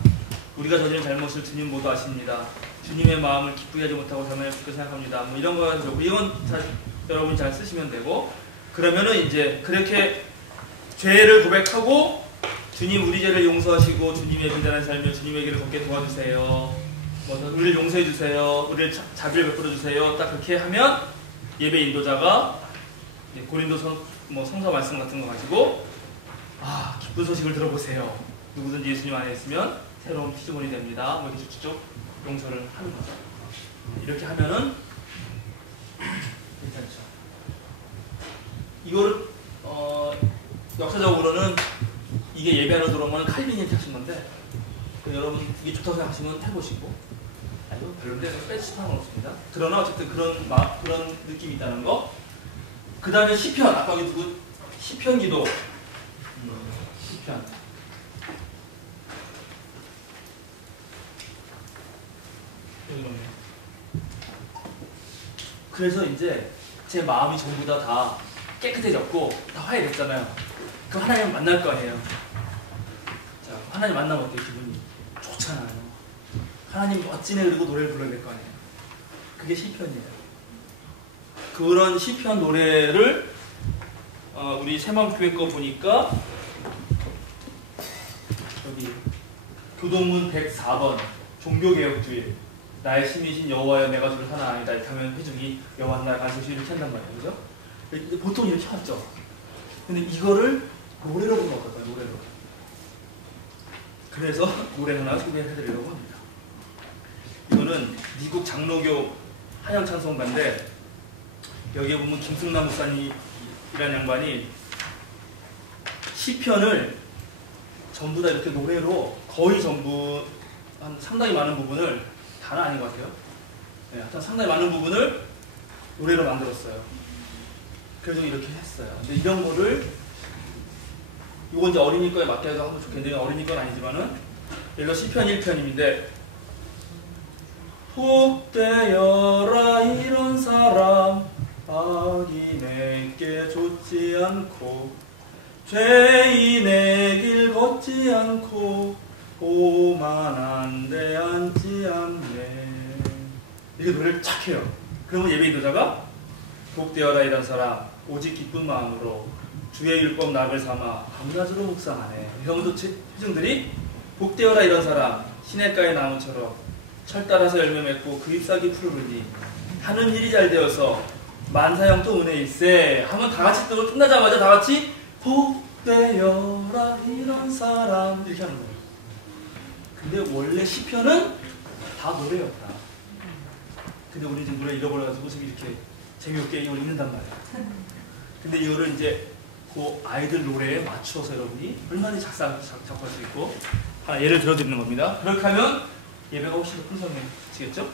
우리가 저지른 잘못을 주님 모두 아십니다. 주님의 마음을 기쁘게 하지 못하고 잘못을 깊게 생각합니다. 이런 거 가지고 이건 여러분이 잘 쓰시면 되고, 그러면은 이제 그렇게 죄를 고백하고 주님 우리 죄를 용서하시고 주님의 비단한 삶을 주님의 길을 걷게 도와주세요. 우리를 용서해 주세요. 우리를 자비를 베풀어 주세요. 딱 그렇게 하면 예배 인도자가 고린도 성서 말씀 같은 거 가지고 기쁜 소식을 들어보세요. 누구든지 예수님 안에 있으면 새로운 피조물이 됩니다. 이렇게 쭉쭉 용서를 하는 거죠. 이렇게 하면은 괜찮죠. 이거를 역사적으로는 이게 예배하러 들어오면 칼빈이 이렇게 하신 건데, 여러분 이게 좋다고 생각하시면 해보시고, 이거 별론데 빼지 상관 없습니다. 그러나 어쨌든 그런 느낌이 있다는 거. 그 다음에 시편, 아까 누구 시편 기도. 시편. 그래서 이제 제 마음이 전부 다 깨끗해졌고 다 화해됐잖아요. 그럼 하나님 만날 거 아니에요. 자, 하나님 만나면 어때요? 기분이 좋잖아요. 하나님 멋지네 그리고 노래를 불러야 될 거 아니에요. 그게 시편이에요. 그런 시편 노래를 우리 새마음교회 거 보니까 여기 교동문 104번 종교개혁주의 나의 신이신 여호와여 내가 주를 하나 아니다 이렇게 하면 회중이 여호와 나의 간섭시 이렇게 한단 말이에요. 그죠? 보통 이렇게 하죠. 근데 이거를 노래로 보면 어떨까요? 노래로. 그래서 노래 하나 소개해드리려고 합니다. 이거는 미국 장로교 한양 찬송가인데, 여기에 보면 김승남 목사님이라는 양반이 시편을 전부 다 이렇게 노래로 거의 전부 상당히 많은 부분을, 다는 아닌 것 같아요. 네, 하여튼 상당히 많은 부분을 노래로 만들었어요. 그래서 이렇게 했어요. 근데 이런 거를 이건 이제 어린이 거에 맞게 해서 하면 좋겠는데 어린이 건 아니지만은 예를 들어 시편 1편인데 복되어라 이런 사람 악인에게 좇지 않고 죄인의 길 걷지 않고 오만한 데 앉지 않네. 이렇게 노래를 착 해요. 그러면 예배 인도자가 복되어라 이런 사람 오직 기쁜 마음으로 주의 율법 낙을 삼아 밤낮으로 묵상하네. 이러면서 회중들이 복되어라 이런 사람 시냇가의 나무처럼 철 따라서 열매 맺고 그 잎사귀 푸르르니 하는 일이 잘 되어서 만사형 또 은혜일세 하면 다 같이 또 끝나자마자 다 같이 복되어라 이런 사람 이렇게 하는 거예요. 근데 원래 시편은 다 노래였다. 근데 우리 지금 노래 잃어버려가지고 지금 이렇게 재미없게 이걸 읽는단 말이야. 근데 이거를 이제 그 아이들 노래에 맞추어서 여러분이 얼마나 작사할 수 있고 하나 예를 들어드리는 겁니다. 그렇게 하면 예배가 훨씬 더 풍성해지겠죠?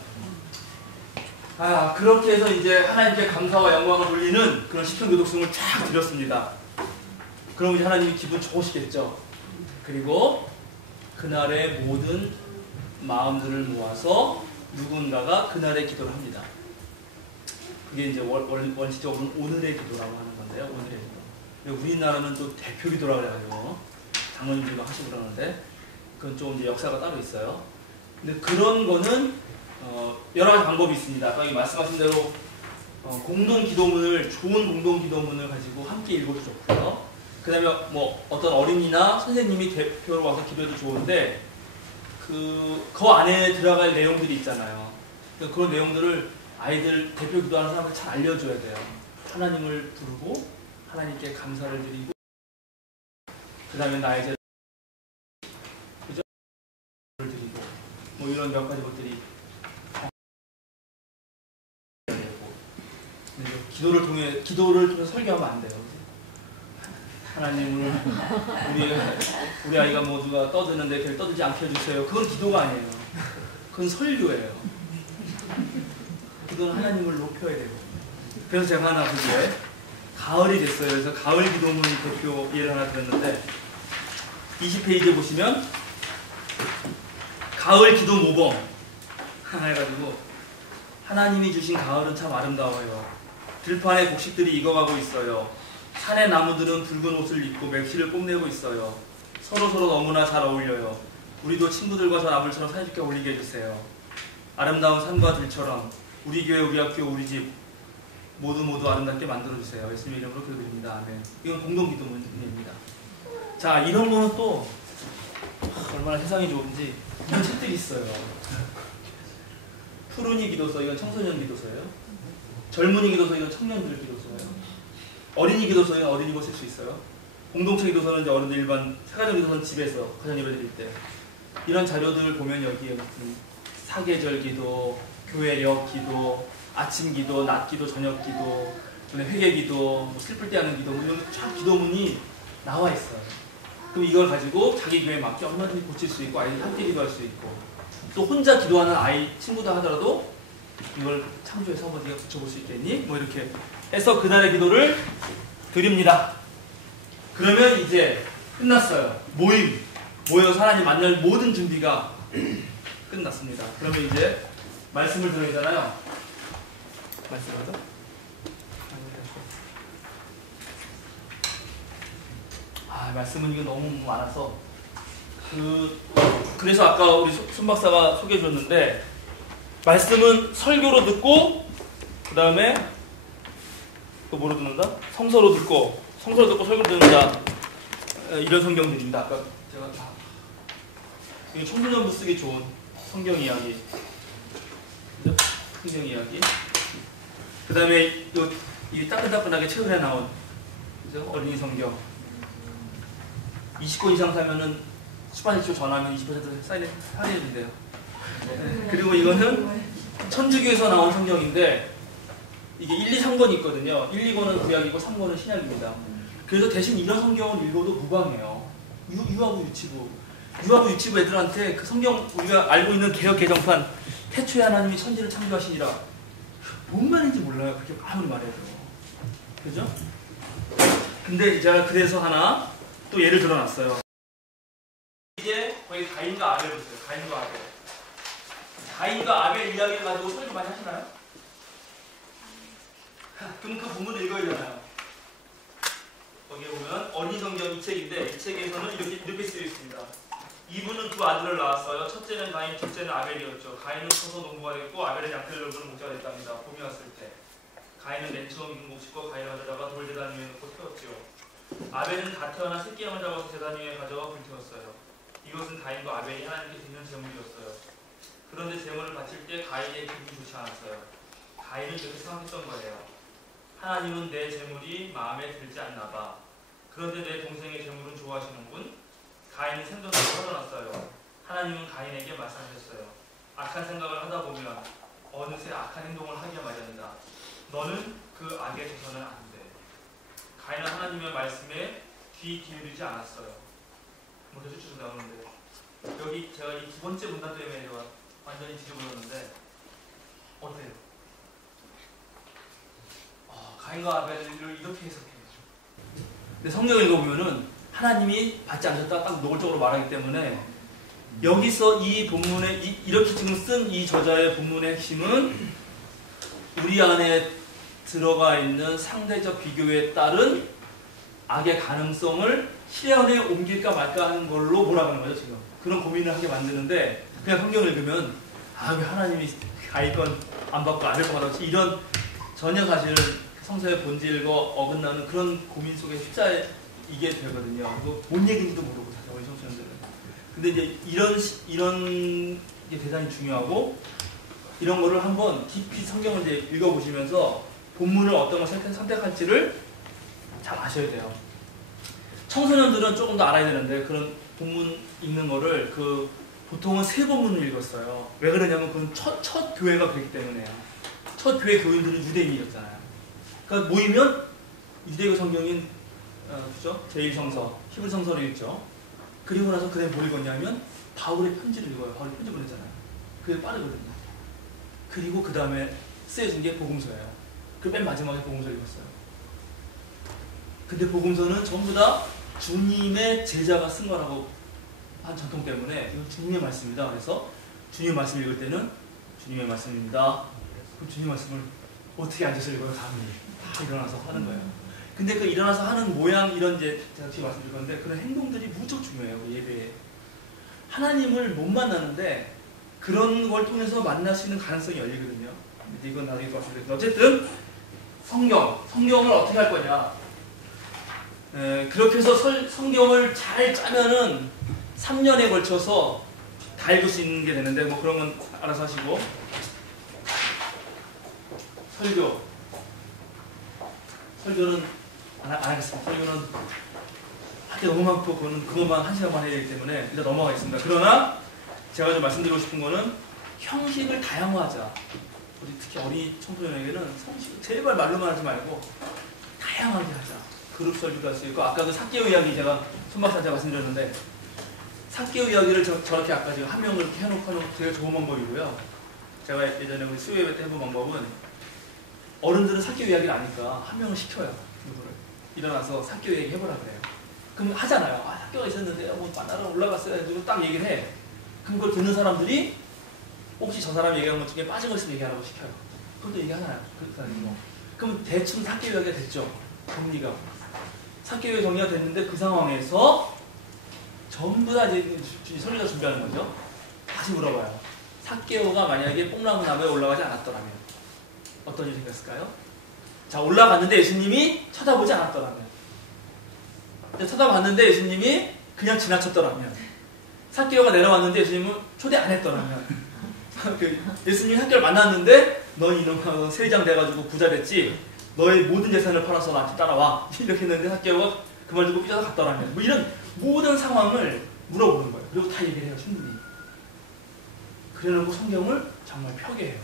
그렇게 해서 이제 하나님께 감사와 영광을 돌리는 그런 시편 교독송을 쫙 드렸습니다. 그럼 이제 하나님이 기분 좋으시겠죠? 그리고 그날의 모든 마음들을 모아서 누군가가 그날의 기도를 합니다. 그게 이제 원칙적으로는 오늘의 기도라고 하는 건데요. 오늘의 기도. 우리나라는 또 대표 기도라고 그래가지고 장로님들도 하시고 그러는데 그건 좀 이제 역사가 따로 있어요. 근데 그런 거는 여러 가지 방법이 있습니다. 아까 말씀하신 대로 공동 기도문을 좋은 공동 기도문을 가지고 함께 읽어도 좋고요. 그다음에 뭐 어떤 어린이나 선생님이 대표로 와서 기도해도 좋은데 그 안에 들어갈 내용들이 있잖아요. 그런 내용들을 아이들 대표 기도하는 사람한테 잘 알려줘야 돼요. 하나님을 부르고 하나님께 감사를 드리고 그다음에 나의 죄를 드리고 뭐 이런 몇 가지 것들이 기도를 통해 설교하면 안 돼요. 하나님을 우리 아이가 모두가 떠드는데 걔를 떠들지 않게 해주세요. 그건 기도가 아니에요. 그건 설교예요. 기도는 하나님을 높여야 되고. 그래서 제가 하나 그게 가을이 됐어요. 그래서 가을 기도문 대표 예를 하나 드렸는데 20페이지에 보시면 가을 기도 모범 하나 해가지고 하나님이 주신 가을은 참 아름다워요. 들판에 곡식들이 익어가고 있어요. 산의 나무들은 붉은 옷을 입고 맵시를 뽐내고 있어요. 서로서로 너무나 잘 어울려요. 우리도 친구들과 저 나물처럼 사이좋게 어울리게 해주세요. 아름다운 산과 들처럼 우리 교회, 우리 학교, 우리 집 모두 아름답게 만들어주세요. 예수님의 이름으로 기도드립니다. 아멘. 이건 공동기도문입니다. 자, 이런 거는 또 얼마나 세상이 좋은지 이런 책들이 있어요. 푸른이 기도서, 이건 청소년 기도서예요. 젊은이 기도서, 이건 청년들 기도서예요. 어린이 기도서, 이건 어린이고 쓸 수 있어요. 공동체 기도서는 이제 어른들 일반 세가정 기도서는 집에서 가정 예배 드릴 때 이런 자료들 보면 여기에 무슨 사계절 기도, 교회력 기도, 아침 기도, 낮 기도, 저녁 기도, 회개 기도, 뭐 슬플 때 하는 기도, 이런 쫙 기도문이 나와 있어요. 그럼 이걸 가지고 자기 교회에 맞게 얼마든지 고칠 수 있고 아이들 함께 기도할 수 있고 또 혼자 기도하는 아이 친구다 하더라도 이걸 창조해서 한번 네가 붙여볼 수 있겠니? 뭐 이렇게 해서 그날의 기도를 드립니다. 그러면 이제 끝났어요. 모여서 하나님 만날 모든 준비가 끝났습니다. 그러면 이제 말씀을 들어야 되잖아요. 말씀하자. 말씀은 이거 너무 많아서 그래서 아까 우리 손 박사가 소개해 줬는데 말씀은 설교로 듣고 그 다음에 또 뭐로 듣는다? 성서로 듣고 설교로 듣는다. 이런 성경들입니다. 아까 제가 이거 청소년부 쓰기 좋은 성경 이야기. 그죠? 성경 이야기. 그 다음에 이 따끈따끈하게 최근에 나온 그죠? 어린이 성경. 20권 이상 사면은 출판일조 전화하면 20% 할인해준대요. 그리고 이거는 천주교에서 나온 성경인데 이게 1, 2, 3권이 있거든요. 1, 2권은 구약이고 3권은 신약입니다. 그래서 대신 이런 성경을 읽어도 무방해요. 유아부 유치부 애들한테 그 성경 우리가 알고 있는 개역 개정판 태초에 하나님이 천지를 창조하시니라 뭔 말인지 몰라요. 그렇게 아무리 말해도. 그죠? 근데 제가 그래서 하나 또 예를 들어놨어요. 이제 거기 가인과 아벨을 보세요. 가인과 아벨 이야기를 가지고 설교 많이 하시나요? 그럼 그 본문을 읽어야 되나요? 거기에 보면 어린이 성경 이 책인데 이 책에서는 이렇게 쓰여 있습니다. 이분은 두 아들을 낳았어요. 첫째는 가인, 둘째는 아벨이었죠. 가인은 커서 농부가 됐고 아벨은 양떼를 돌보는 목자가 됐답니다. 봄이 왔을 때 가인은 맨 처음 익은 곡식과 가위를 가져다가 돌제단 위에 놓고 태웠지요. 아벨은 다 태어나 새끼양을 잡아서 제단 위에 가져가 불태웠어요. 이것은 가인과 아벨이 하나님께 드리는 제물이었어요. 그런데 제물을 바칠 때 가인의 기분이 좋지 않았어요. 가인은 이렇게 생각했던 거예요. 하나님은 내 제물이 마음에 들지 않나 봐. 그런데 내 동생의 제물은 좋아하시는군. 가인은 생존하고 털어놨어요. 하나님은 가인에게 말씀하셨어요. 악한 생각을 하다 보면 어느새 악한 행동을 하게 마련이다. 너는 그 악에 져서는 안 돼. 가인은 하나님의 말씀에 귀 기울이지 않았어요. 뭐 계속 쭉 나오는데 여기 제가 이 두 번째 문단 때문에 완전히 뒤집어졌는데 어때요? 가인과 아벨을 이렇게 해석해요. 근데 성경을 읽어보면은 하나님이 받지 않으셨다 딱 노골적으로 말하기 때문에 여기서 이 본문에 이렇게 지금 쓴 이 저자의 본문의 핵심은 우리 안에 들어가 있는 상대적 비교에 따른 악의 가능성을 실현에 옮길까 말까 하는 걸로 몰아가는 거죠. 지금 그런 고민을 하게 만드는데 그냥 성경을 읽으면 왜 하나님이 가인 건 안 받고 아벨 건 받았지 이런 전혀 사실은 성서의 본질과 어긋나는 그런 고민 속에 휩싸이게 되거든요. 뭔 얘기인지도 모르고 사실 우리 청소년들은. 근데 이제 이런 게 대단히 중요하고 이런 거를 한번 깊이 성경을 이제 읽어보시면서 본문을 어떤 걸 선택할지를 잘 아셔야 돼요. 청소년들은 조금 더 알아야 되는데 그런 본문 읽는 거를 보통은 세 본문을 읽었어요. 왜 그러냐면 그건 첫 교회가 그랬기 때문에요. 첫 교회 교인들은 유대인이었잖아요. 그러니까 모이면 유대교 성경인 그죠? 제1성서, 히브리성서를 읽죠. 그리고 나서 그다음에 뭘 읽었냐면 바울의 편지를 읽어요. 바울이 편지 보냈잖아요. 그게 빠르거든요. 그리고 그 다음에 쓰여진 게 복음서예요. 그 맨 마지막에 복음서를 읽었어요. 근데 복음서는 전부 다 주님의 제자가 쓴 거라고 한 전통 때문에 이건 주님의 말씀입니다. 그래서 주님의 말씀을 읽을 때는 주님의 말씀입니다. 그럼 주님의 말씀을 어떻게 앉아서 읽어요? 다음에 다 일어나서 하는 거예요. 근데 그 일어나서 하는 모양 이런 이제 제가 뒤에 말씀드릴 건데 그런 행동들이 무척 중요해요. 그 예배에. 하나님을 못 만나는데 그런 걸 통해서 만날 수 있는 가능성이 열리거든요. 근데 이건 나중에 또 말씀드릴게요. 어쨌든 성경을 어떻게 할 거냐. 그렇게 해서 성경을 잘 짜면은 3년에 걸쳐서 다 읽을 수 있는 게 되는데 뭐 그런 건 알아서 하시고 설교는 안 하겠습니다. 설교는 할 게 너무 많고 그것만 1시간만 해야 되기 때문에 일단 넘어가겠습니다. 그러나 제가 좀 말씀드리고 싶은 거는 형식을 다양화하자. 우리 특히 어린이 청소년에게는 형식을 제발 말로만 하지 말고 다양하게 하자. 그룹 설교도 할 수 있고 아까 그 삭개오 이야기 제가 손박사한테 말씀드렸는데 삭개오 이야기를 저렇게 아까 지금 한 명을 이렇게 해놓고 하는 되게 좋은 방법이고요. 제가 예전에 우리 수요예배 때 해본 방법은 어른들은 삭개오 이야기를 아니까 한 명을 시켜요. 누구를 일어나서 삭개오 이야기 해보라 그래요. 그럼 하잖아요. 삭개오가 있었는데 뭐 만나러 올라갔어요. 그리고 딱 얘기를 해. 그럼 그걸 듣는 사람들이 혹시 저 사람 얘기한 것 중에 빠진 거 있으면 얘기하라고 시켜요. 그것도 얘기하나요? 그럼 대충 삭개오 이야기가 됐죠. 정리가. 삭개오 정리가 됐는데 그 상황에서 전부 다 이제 설교자 준비하는 거죠. 다시 물어봐요. 삭개오가 만약에 뽕나무 나무에 올라가지 않았더라면 어떤 일이 생겼을까요? 자, 올라갔는데 예수님이 쳐다보지 않았더라면, 쳐다봤는데 예수님이 그냥 지나쳤더라면, 삭개오가 내려왔는데 예수님은 초대 안 했더라면, 예수님이 삭개오를 만났는데 너 이놈아 세리장 돼가지고 부자 됐지, 너의 모든 재산을 팔아서 나한테 따라와 이렇게 했는데 삭개오가 그 말 듣고 삐져서 갔더라면, 뭐 이런 모든 상황을 물어보는 거예요. 그리고 다 얘기를 해요. 충분히. 그래놓고 성경을 정말 펴게 해요.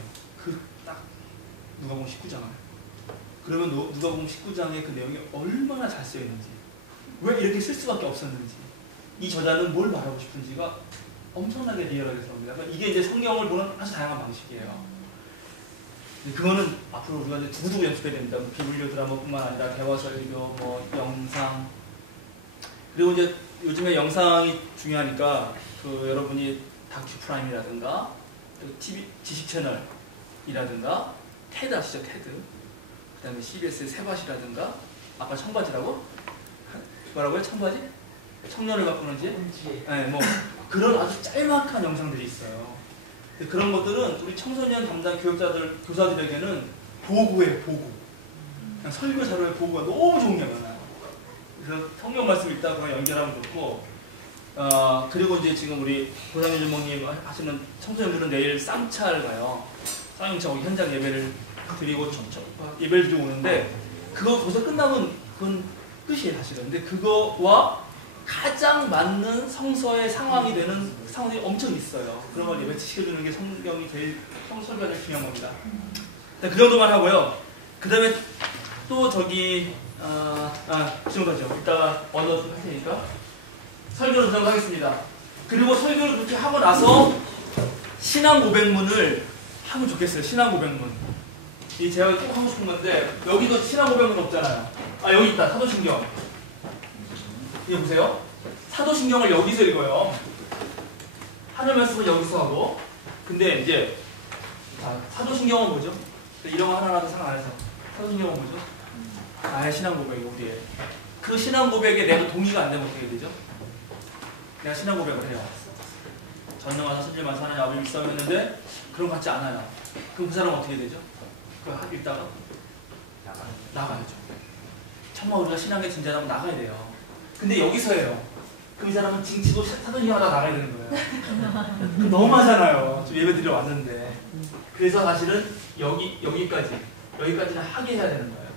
딱 누가복음 19장을. 그러면 누가복음 19장의 그 내용이 얼마나 잘 쓰여있는지, 왜 이렇게 쓸 수밖에 없었는지, 이 저자는 뭘 말하고 싶은지가 엄청나게 리얼하게 들어옵니다. 그러니까 이게 이제 성경을 보는 아주 다양한 방식이에요. 그거는 앞으로 우리가 이제 두고두고 연습해야 됩니다. 비블리오 드라마뿐만 아니라 대화설교, 뭐 영상, 그리고 이제 요즘에 영상이 중요하니까 여러분이 다큐프라임이라든가 TV 지식 채널이라든가 테드 아시죠? 테드. 그 다음에 CBS의 세밭이라든가 아까 청바지라고? 뭐라고요? 청바지? 청년을 바꾸는지? 네, 뭐 그런 아주 짤막한 영상들이 있어요. 근데 그런 것들은 우리 청소년 담당 교사들에게는 보고예요, 보고. 그냥 설교 자료의 보고가 너무 좋은 게 많아요. 그래서 성경 말씀 읽다 그냥 연결하면 좋고, 그리고 이제 지금 우리 고상현 주목님 하시는 청소년들은 내일 쌍차를 가요. 쌍용차 거기 현장 예배를 드리고 예배를 드리고 오는데, 그거 거기서 끝나면 그건 끝이에요, 사실은. 근데 그거와 가장 맞는 성서의 상황이 되는 상황이 엄청 있어요. 그런 걸 예배 시켜주는 게 성경이 제일 설교가 제일 중요한 겁니다. 그 정도만 하고요. 그 다음에 또 저기 그 정도죠. 이따가 언어 할 테니까 설교를 하겠습니다. 그리고 설교를 그렇게 하고 나서 신앙 고백문을 하면 좋겠어요. 신앙 고백문. 이 제가 꼭 하고 싶은 건데, 여기도 신앙 고백문 없잖아요. 여기 있다. 사도신경. 이거 보세요. 사도신경을 여기서 읽어요. 하늘 말씀을 여기서 하고. 근데 이제 사도신경은 뭐죠? 이런 거 하나라도 상관 안 해서. 사도신경은 뭐죠? 나의 신앙 고백이 우리의. 그 신앙 고백에 내가 동의가 안 되면 어떻게 되죠? 내가 신앙 고백을 해요. 전능하사 신실만사 하나님 아버지 믿사오했는데 그런 것 같지 않아요. 그럼 그 사람은 어떻게 되죠? 그거 읽다가 나가야죠. 정말 우리가 신앙의 진짜라면 나가야 돼요. 근데 여기서 해요. 그럼 이 사람은 징치고 사도신경 하다 나가야 되는 거예요. 너무하잖아요. 좀 예배 드리러 왔는데. 그래서 사실은 여기까지는 하게 해야 되는 거예요.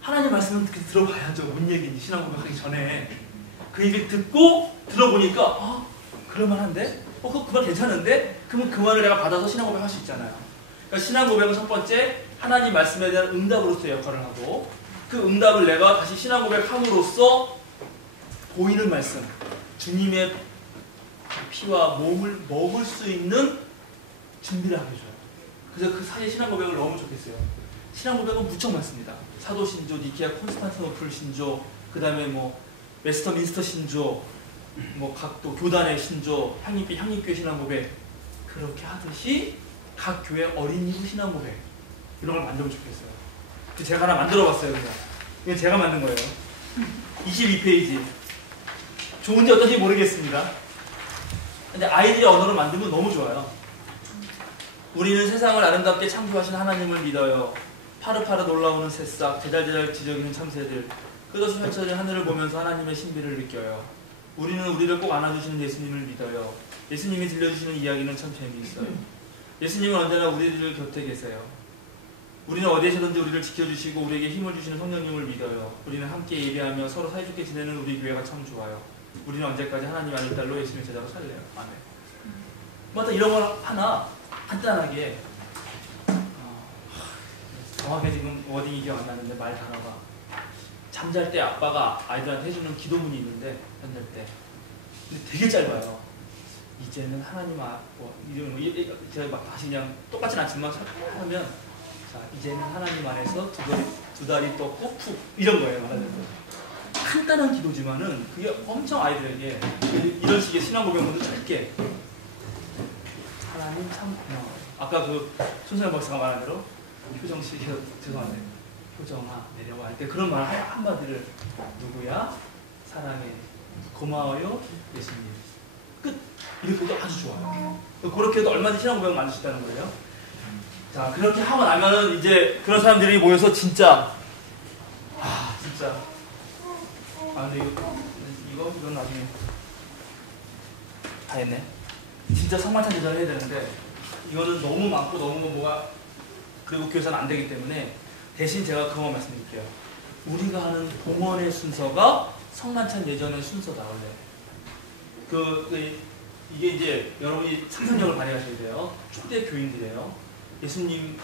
하나님 말씀은 들어봐야죠. 뭔 얘기인지 신앙 고백하기 전에. 그 얘기를 듣고 들어보니까 그럴만한데? 그 말 괜찮은데? 그러면 그 말을 내가 받아서 신앙 고백할 수 있잖아요. 그러니까 신앙 고백은 첫 번째 하나님 말씀에 대한 응답으로서의 역할을 하고, 그 응답을 내가 다시 신앙 고백함으로써 보이는 말씀, 주님의 피와 몸을 먹을 수 있는 준비를 하게 해줘요. 그래서 그 사이에 신앙 고백을 넣으면 좋겠어요. 신앙 고백은 무척 많습니다. 사도신조, 니케아 콘스탄티노플 신조, 그 다음에 뭐 웨스터민스터 신조, 뭐 각 또 교단의 신조, 향립교회 신앙 고백, 그렇게 하듯이 각 교회 어린이부 신앙 고백, 이런 걸 만들면 좋겠어요. 제가 하나 만들어봤어요. 그냥 이건 제가 만든 거예요. 22페이지. 좋은지 어떤지 모르겠습니다. 근데 아이들의 언어를 만들면 너무 좋아요. 우리는 세상을 아름답게 창조하신 하나님을 믿어요. 파릇파릇 올라오는 새싹, 제잘제잘 지저귀는 참새들, 끝없이 펼쳐진 하늘을 보면서 하나님의 신비를 느껴요. 우리는 우리를 꼭 안아주시는 예수님을 믿어요. 예수님이 들려주시는 이야기는 참 재미있어요. 예수님은 언제나 우리들 곁에 계세요. 우리는 어디에서든지 우리를 지켜주시고 우리에게 힘을 주시는 성령님을 믿어요. 우리는 함께 예배하며 서로 사이좋게 지내는 우리 교회가 참 좋아요. 우리는 언제까지 하나님 아들 딸로 예수님의 제자로 살래요. 아멘. 뭐 이런 걸 하나 간단하게, 정확하게 지금 워딩이 기억 안 나는데 말 단어가, 잠잘 때 아빠가 아이들한테 해주는 기도문이 있는데, 잠잘 때. 근데 되게 짧아요. 이제는 하나님 제가 막 다시 그냥 똑같진 않지만 하면, 자, 이제는 하나님 안에서 두 다리 떴고 푹, 이런 거예요. 말하자면 간단한 기도지만은 그게 엄청 아이들에게 이런 식의 신앙 고백문을 짧게, 하나님 참 고마워요. 아까 그 손선영 박사가 말한 대로 효정씨, 죄송한데 효정아 내려와 할 때 그런 말 한마디를, 누구야? 사랑해, 고마워요, 예수님, 끝. 이렇게 해도 아주 좋아요. 그렇게 해도 얼마든지 신앙 고백을 만들 수 있다는 거예요. 자, 그렇게 하고 나면은 이제 그런 사람들이 모여서 진짜 근데 이건 나중에 다 했네. 진짜 성만찬 제자를 해야 되는데 이거는 너무 많고 너무 뭐가, 그리고 교회에서는 안 되기 때문에 대신 제가 그것만 말씀드릴게요. 우리가 하는 봉헌의 순서가 성만찬 예전의 순서다. 원래 이게 이제 여러분이 상상력을 발휘하셔야 돼요. 초대 교인들이에요. 예수님,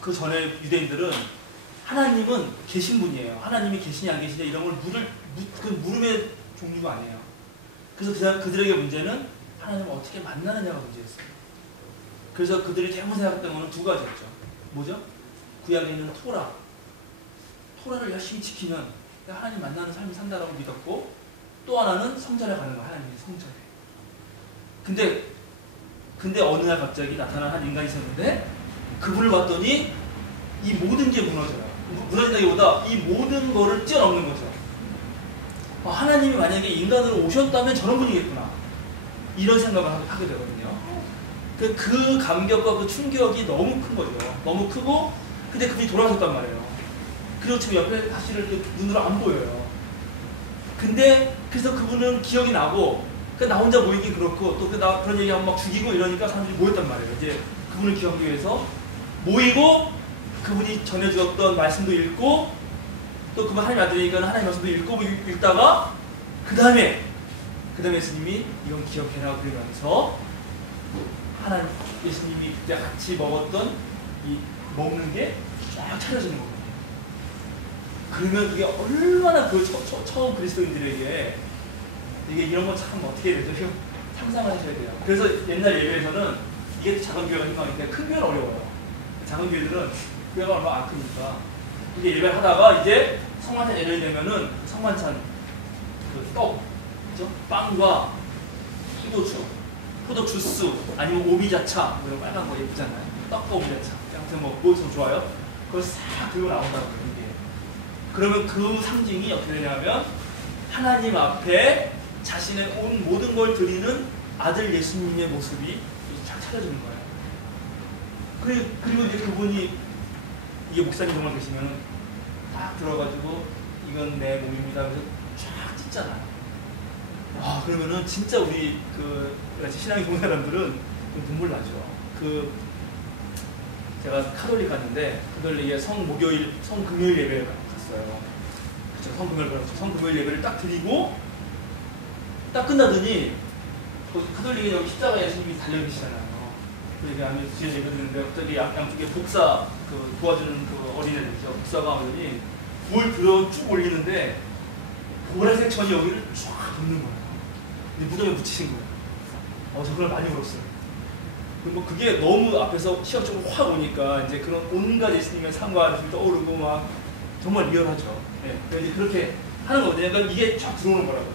그 전에 유대인들은 하나님은 계신 분이에요. 하나님이 계시냐 안 계시냐 이런 걸 그 물음의 종류가 아니에요. 그래서 그들에게 문제는 하나님을 어떻게 만나느냐가 문제였어요. 그래서 그들이 대부분 생각했던 것은 두 가지였죠. 뭐죠? 구약에 있는 토라를 열심히 지키면 내가 하나님 만나는 삶을 산다라고 믿었고, 또 하나는 성전에 가는 거예요. 하나님의 성전에. 근데 근데 어느 날 갑자기 나타난 한 인간이 있었는데 그분을 봤더니 이 모든 게 무너져요. 무너진다기보다 이 모든 거를 뛰어넘는 거죠. 하나님이 만약에 인간으로 오셨다면 저런 분이겠구나. 이런 생각을 하게 되거든요. 그 감격과 그 충격이 너무 큰 거죠. 너무 크고, 근데 그분이 돌아가셨단 말이에요. 그리고 지금 옆에 사실을 이렇게 눈으로 안 보여요. 근데 그래서 그분은 기억이 나고, 나 혼자 모이긴 그렇고, 또 그런 얘기하면 막 죽이고 이러니까 사람들이 모였단 말이에요. 이제 그분을 기억하기 위해서 모이고, 그분이 전해주었던 말씀도 읽고, 또 그분 하나님 아들이니까 하나님 말씀도 읽고 읽다가, 그 다음에 예수님이 이건 기억해라 그러면서 하나님 예수님이 그때 같이 먹었던 이 먹는 게 쫙 차려지는 거거든요. 그러면 그게 얼마나 그 처음 그리스도인들에게 이게 이런 거 참 어떻게 해야 되죠? 상상을 하셔야 돼요. 그래서 옛날 예배에서는 이게 작은 교회가 희망인데 큰 교회는 어려워요. 작은 교회들은 교회가 얼마나 안 크니까 이게 예배를 하다가 이제 성만찬 예전이 되면은 성만찬 그 떡, 그죠? 빵과 포도 주스, 아니면 오미자차, 뭐 이런 빨간 거 예쁘잖아요. 떡과 오미자차. 아무튼 뭐 그거 좀 좋아요. 그걸 싹 들고 나온다고 그러는데. 그러면 그 상징이 어떻게 되냐면 하나님 앞에 자신의 온 모든 걸 드리는 아들 예수님의 모습이 쫙 차려지는 거예요. 그리고 이제 그분이 이게 목사님 정말 계시면 딱 들어가지고 이건 내 몸입니다 하면서 쫙 찢잖아요. 그러면은 진짜 우리 신앙이 좋은 사람들은 눈물 나죠. 제가 카톨릭 갔는데 카톨릭에 성금요일 예배를 갔어요. 그쵸, 성금요일 예배를 딱 드리고 딱 끝나더니 카톨릭에 여기 십자가 예수님이 달려 계시잖아요. 그 얘기하면 뒤에 예배 드리는데 갑자기 양쪽에 복사 도와주는 어린애들이죠. 복사가 오더니 물 들어 쭉 올리는데 보라색 천이 여기를 쫙 덮는 거예요. 무덤에 묻히신 거예요. 저 그걸 많이 울었어요. 그게 너무 앞에서 시각적으로 확 오니까 이제 그런 온갖 예수님의 삶과 떠오르고 막 정말 리얼하죠. 이제 그렇게 하는 거거든요. 그러니까 이게 쫙 들어오는 거라고.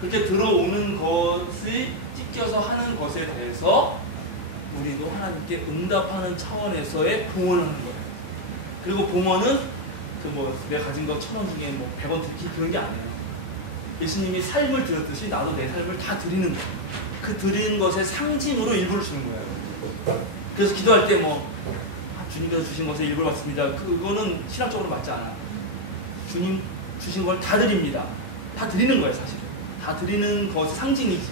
그렇게 들어오는 것이 찢겨서 하는 것에 대해서 우리도 하나님께 응답하는 차원에서의 봉헌을 하는 거예요. 그리고 봉헌은 내가 가진 거 1,000원 중에 100원 드리기 그런 게 아니에요. 예수님이 삶을 드렸듯이 나도 내 삶을 다 드리는 거예요. 그 드리는 것의 상징으로 일부를 주는 거예요. 그래서 기도할 때 주님께서 주신 것의 일부를 받습니다. 그거는 신학적으로 맞지 않아요. 주님 주신 걸 다 드립니다. 다 드리는 거예요, 사실은. 다 드리는 것의 상징이지.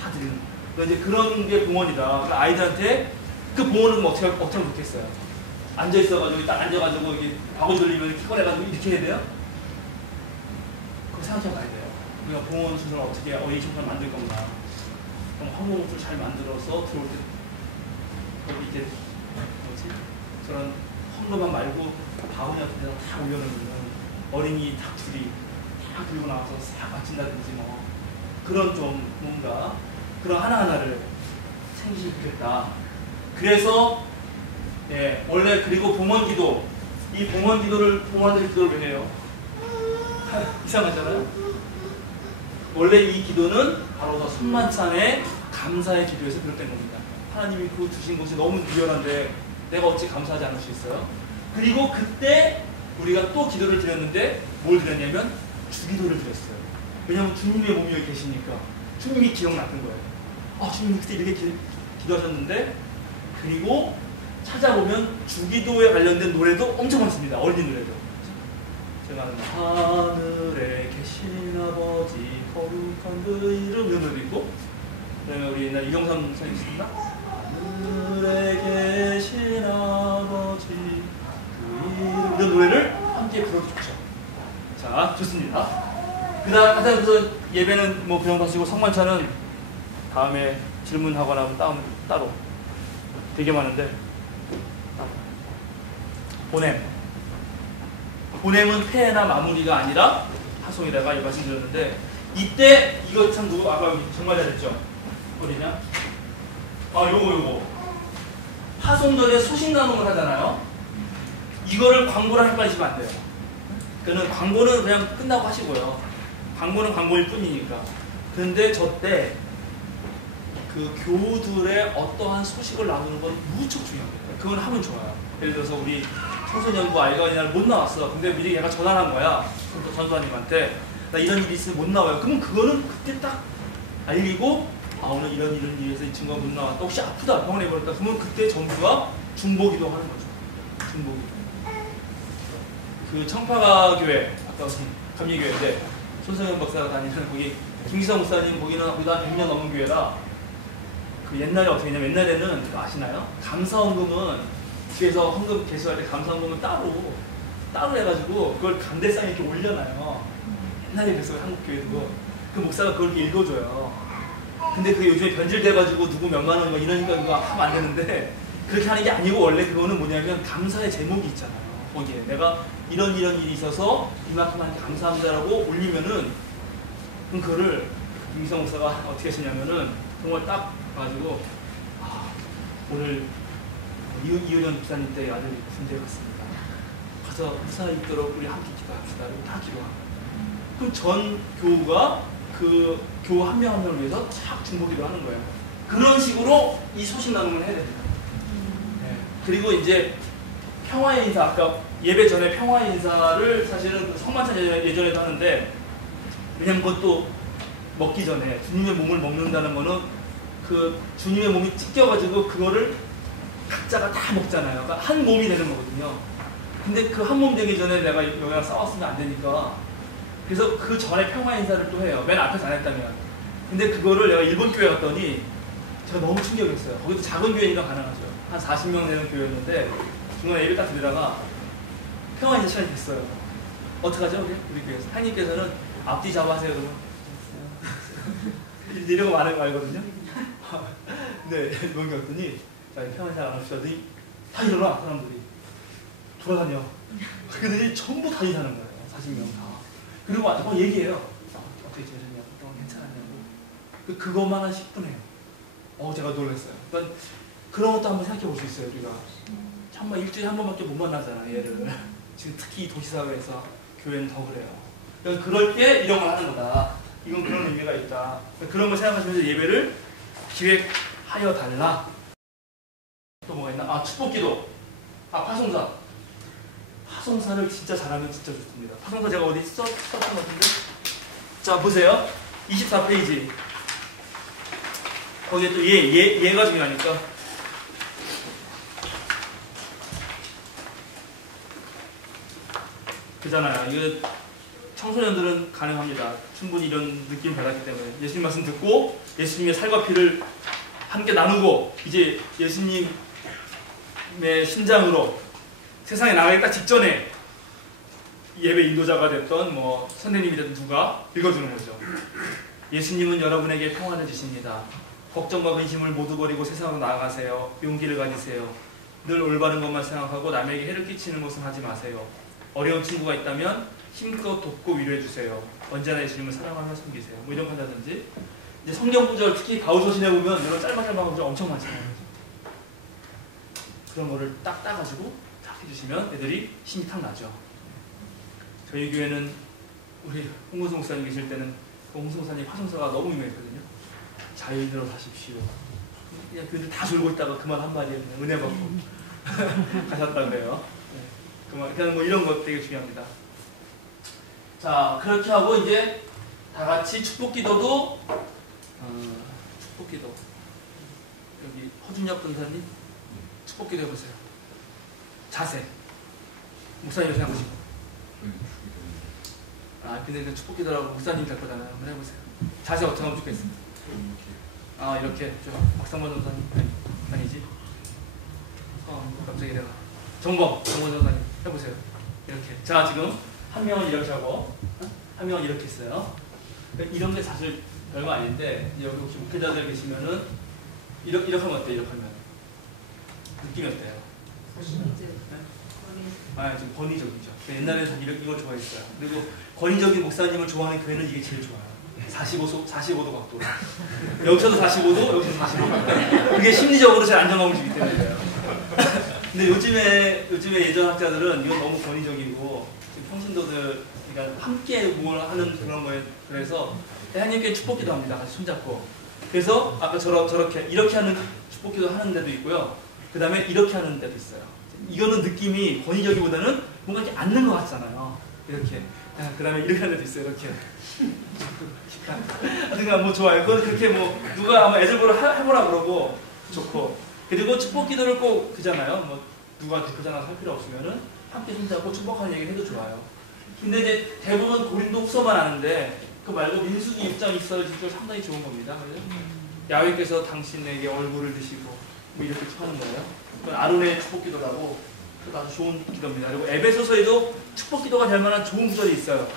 다 드리는 거예요. 그러니까 이제 그런 게 봉헌이다. 아이들한테 그 봉헌은 어떻게 놓겠어요? 앉아있어가지고, 딱 앉아가지고, 이게 바구니 돌리면 피곤해가지고 이렇게 해야 돼요? 그거 생각해 봐야 돼요. 우리가 봉헌 순서를 어떻게 어린이 청소를 만들 건가. 그럼 황금옷을 잘 만들어서 들어올 때, 거기 밑에, 저런 황금만 말고 바구니 같은 데다 다 올려놓으면 어린이 딱 둘이 딱 들고 나와서 싹 맞춘다든지 그런 좀 뭔가, 그런 하나하나를 생기시면 좋겠다. 그래서, 원래 그리고 봉헌기도, 이 봉헌기도를 왜 해요? 이상하잖아요? 원래 이 기도는 바로 더 손만찬의 감사의 기도에서 비롯된 겁니다. 하나님이 그 주신 것이 너무 리얼한데 내가 어찌 감사하지 않을 수 있어요? 그리고 그때 우리가 또 기도를 드렸는데 뭘 드렸냐면 주기도를 드렸어요. 왜냐하면 주님의 몸이 여기 계시니까 주님이 기억났던 거예요. 주님이 그때 이렇게 기도하셨는데, 그리고 찾아보면 주기도에 관련된 노래도 엄청 많습니다. 어린이 노래도. 제가 아는 하늘에 계신 아버지 거룩한 그 이름 이런 노래도 있고, 그다음에 우리 옛날 이경삼 선생님 있습니다. 하늘에 계신 아버지 그 이름 이런 노래를 함께 불러주죠. 자, 좋습니다. 그래서 예배는 그 정도 하시고 성만찬은 다음에 질문하거나 따로 되게 많은데, 보냄은 폐해나 마무리가 아니라 파송이다가 이 말씀드렸는데, 이때 이거 참 아까 정말 잘했죠? 어디냐? 요거 파송전에 소식 나눔을 하잖아요. 이거를 광고랑 헷갈리시면 안 돼요. 그러니까 광고는 그냥 끝나고 하시고요. 광고는 광고일 뿐이니까. 그런데 저때 그 교우들의 어떠한 소식을 나누는 건 무척 중요합니다. 그건 하면 좋아요. 예를 들어서 우리 청소년부 알거니 날 못 나왔어. 근데 미리 얘가 전화를 한 거야. 전도사님한테. 나 이런 일이 있으면 못 나와요. 그러면 그거는 그때 딱 알리고, 아, 오늘 이런 일에서 이 친구가 못 나왔다. 혹시 아프다. 병원에 입원했다. 그러면 그때 전부가 중보기도 하는 거죠. 중보기. 그 청파가 교회, 아까 감리교회인데, 손성현 박사가 다니는 거기, 김기성 목사님 거기는 거기다 100년 넘은 교회라, 그 옛날에 어떻게 했냐면, 옛날에는 그거 아시나요? 감사헌금은, 뒤에서 헌금 개수할 때 감사헌금은 따로 해가지고, 그걸 간대상에 이렇게 올려놔요. 옛날에 그랬어요, 한국교회도. 그 목사가 그걸 이렇게 읽어줘요. 근데 그게 요즘에 변질돼가지고 누구 몇만 원 이러니까 이거 하면 안 되는데, 그렇게 하는 게 아니고, 원래 그거는 뭐냐면, 감사의 제목이 있잖아요. 거기에. 내가 이런 일이 있어서 이만큼한테 감사합니다라고 올리면은, 그럼 그거를 김기성 목사가 어떻게 하시냐면은, 정말 딱 가지고, 아, 오늘 이효련 목사님 때 아들이 군대에 갔습니다. 가서 무사 있도록 우리 함께 기도합시다. 그리고 다 기도하고. 그럼 전 교우가 그 교우 한 명 한 명을 위해서 쫙 중보기도 하는 거예요. 그런 식으로 이 소식 나눔을 해야 됩니다. 네. 그리고 이제 평화의 인사, 아까 예배 전에 평화의 인사를 사실은 성만찬 예전에도 하는데, 왜냐면 그것도 먹기 전에 주님의 몸을 먹는다는 거는 그 주님의 몸이 찢겨가지고 그거를 각자가 다 먹잖아요. 그러니까 한 몸이 되는 거거든요. 근데 그 한 몸 되기 전에 내가 여기랑 싸웠으면 안 되니까, 그래서 그 전에 평화 인사를 또 해요. 맨 앞에서 안 했다면. 근데 그거를 내가 일본 교회 갔더니 제가 너무 충격이었어요. 거기도 작은 교회니까 가능하죠. 한 40명 되는 교회였는데 중간에 예배 딱 드리다가 평화 인사 시간이 됐어요. 어떡하죠? 우리 교회에서. 하나님께서는 앞뒤 잡아 하세요. 그러면 이런 거 많은 거 알거든요. 네, 넘겼더니 자, 평화 인사 안 합시다. 다 일어나, 사람들이. 돌아다녀. 그들이 전부 다 일하는 거예요. 40명 다. 그리고 막 얘기해요. 어떻게 지내셨냐고, 괜찮았냐고. 그것만 한 10분 해요. 제가 놀랐어요. 그러니까 그런 것도 한번 생각해 볼 수 있어요, 우리가. 정말 일주일에 한 번밖에 못 만나잖아요, 얘를. 지금 특히 도시사회에서 교회는 더 그래요. 그러니까 그럴 때 이런 걸 하는 거다. 이건 그런 의미가 있다. 그런 걸 생각하시면서 예배를 기획하여 달라. 또 뭐가 있나? 축복기도. 파송사. 파송사를 진짜 잘하면 진짜 좋습니다. 파송사 제가 어디 썼던 것 같은데? 자, 보세요. 24페이지. 거기에 또 얘가 중요하니까. 그잖아요. 이거 청소년들은 가능합니다. 충분히 이런 느낌 받았기 때문에. 예수님 말씀 듣고 예수님의 살과 피를 함께 나누고 이제 예수님의 심장으로 세상에 나가기 딱 직전에 예배 인도자가 됐던 선생님이 됐던 누가 읽어주는 거죠. 예수님은 여러분에게 평안을 주십니다. 걱정과 근심을 모두 버리고 세상으로 나아가세요. 용기를 가지세요. 늘 올바른 것만 생각하고 남에게 해를 끼치는 것은 하지 마세요. 어려운 친구가 있다면 힘껏 돕고 위로해주세요. 언제나 예수님을 사랑하며 섬기세요. 이런 판다든지. 이제 성경 구절, 특히 바울서신에 보면 이런 짤막짤막한 구절 엄청 많잖아요. 그런 거를 딱 따가지고 딱 해주시면 애들이 힘이 탁 나죠. 저희 교회는 우리 홍문수 목사님 계실 때는 홍문수 목사님 파송사가 너무 유명했거든요. 자유인으로 사십시오. 그냥 교회들 다 졸고 있다가 그만 한마디에 은혜 받고 가셨다 그래요. 네. 그냥 이런 것 되게 중요합니다. 자, 그렇게 하고 이제 다 같이 축복기도도 축복기도 여기 허준혁 권사님 축복기도 해보세요. 자세 목사님 생각하시고 근데 축복기도라고 목사님 될 거잖아요. 한번 해보세요. 자세 어떻게 하면 좋겠습니다. 이렇게 좀 박상만 전사님 아니지? 갑자기 내가 정범 전사님 해보세요. 이렇게. 자, 지금 한 명은 이렇게 하고 한 명은 이렇게 했어요. 이런 게 사실 별거 아닌데 여기 혹시 목회자들 계시면은 이렇게 하면 어때요? 이렇게 하면 느낌이 어때요? 네? 좀 권위적이죠. 옛날에는 이걸 좋아했어요. 그리고 권위적인 목사님을 좋아하는 교회는 이게 제일 좋아요. 45도 각도로. 여기서도 45도, 여기서도 45도. 그게 심리적으로 제일 안정감을 주기 때문에요. 근데 요즘에 예전 학자들은 이건 너무 권위적이고 평신도들 그러니까 함께 뭘 하는 그런 거에 그래서 하나님께 축복기도 합니다. 같이 손잡고 그래서 아까 저렇게 이렇게 하는 축복기도 하는 데도 있고요. 그 다음에 이렇게 하는 데도 있어요. 이거는 느낌이 권위적이보다는 뭔가 이렇게 앉는 것 같잖아요. 이렇게. 그 다음에 이렇게 하는 데도 있어요. 이렇게. 하여튼간 뭐 좋아요. 그건 그렇게 뭐 누가 아마 애들 보러 해보라 그러고 좋고. 그리고 축복기도를 꼭 그잖아요. 뭐 누가 그잖아 할 필요 없으면은 함께 손잡고 축복하는 얘기를 해도 좋아요. 근데 이제 대부분 고린도 후서만 하는데 그 말고 민수기 6장 있어지도 상당히 좋은 겁니다. 그죠? 야훼께서 당신에게 얼굴을 드시고 뭐 이렇게 하는 거예요. 그건 아론의 축복기도라고 아주 좋은 기도입니다. 그리고 에베소서에도 축복기도가 될 만한 좋은 구절이 있어요.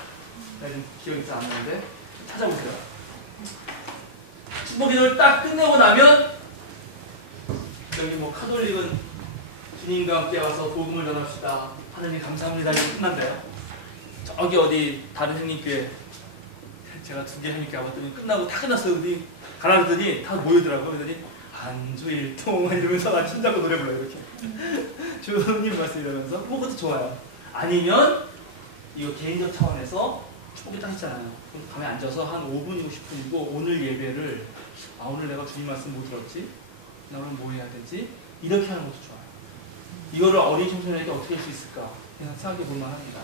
지금 기억이 잘 안 나는데 찾아보세요. 축복기도를 딱 끝내고 나면 여기 뭐 카톨릭은 주님과 함께 와서 복음을 전합시다. 하느님 감사합니다. 이렇게 끝난대요. 저기 어디 다른 형님교회 제가 2개 하니까 와봤더니 끝나고 다 끝났어요. 그랬더니 가라 그랬더니 다 모이더라고요. 그랬더니 한 주일 동안 이러면서 나 손잡고 노래 불러요. 이렇게 주님 말씀 이러면서 뭐 그것도 좋아요. 아니면 이거 개인적 차원에서 축복이 딱 있잖아요. 그럼 밤에 앉아서 한 5분이고 10분이고 오늘 예배를 오늘 내가 주님 말씀 못 들었지? 나 오늘 뭐 해야 되지? 이렇게 하는 것도 좋아요. 이거를 어린 청소년에게 어떻게 할 수 있을까? 그냥 생각해 볼 만합니다.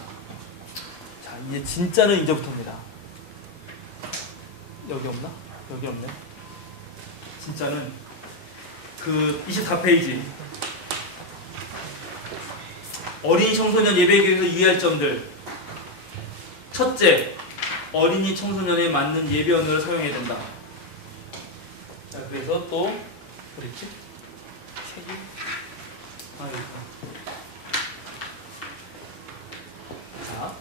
자, 이제 진짜는 이제부터입니다. 여기 없나? 여기 없네. 진짜는 그 24페이지 어린이 청소년 예배교에서 유의할 점들. 첫째, 어린이 청소년에 맞는 예배 언어를 사용해야 된다. 자, 그래서 또 어딨지? 책이 여기 있다. 자,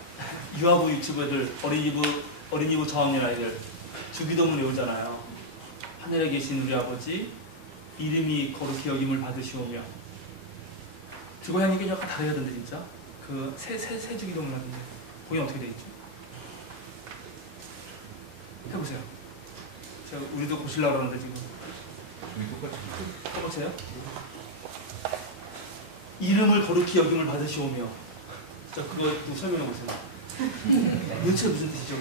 유아부 유치부들 어린이부 저학년 아이들 주기도문 외우잖아요. 하늘에 계신 우리 아버지 이름이 거룩히 여김을 받으시오며. 그거 하는 게 약간 다르던데 진짜. 그 새 주기도문 하던데 거기 어떻게 되겠죠? 해보세요. 제가 우리도 고시려고 그러는데 지금. 똑같이. 해보세요. 이름을 거룩히 여김을 받으시오며. 자, 그거 설명해 보세요. 도대체 무슨 뜻이죠?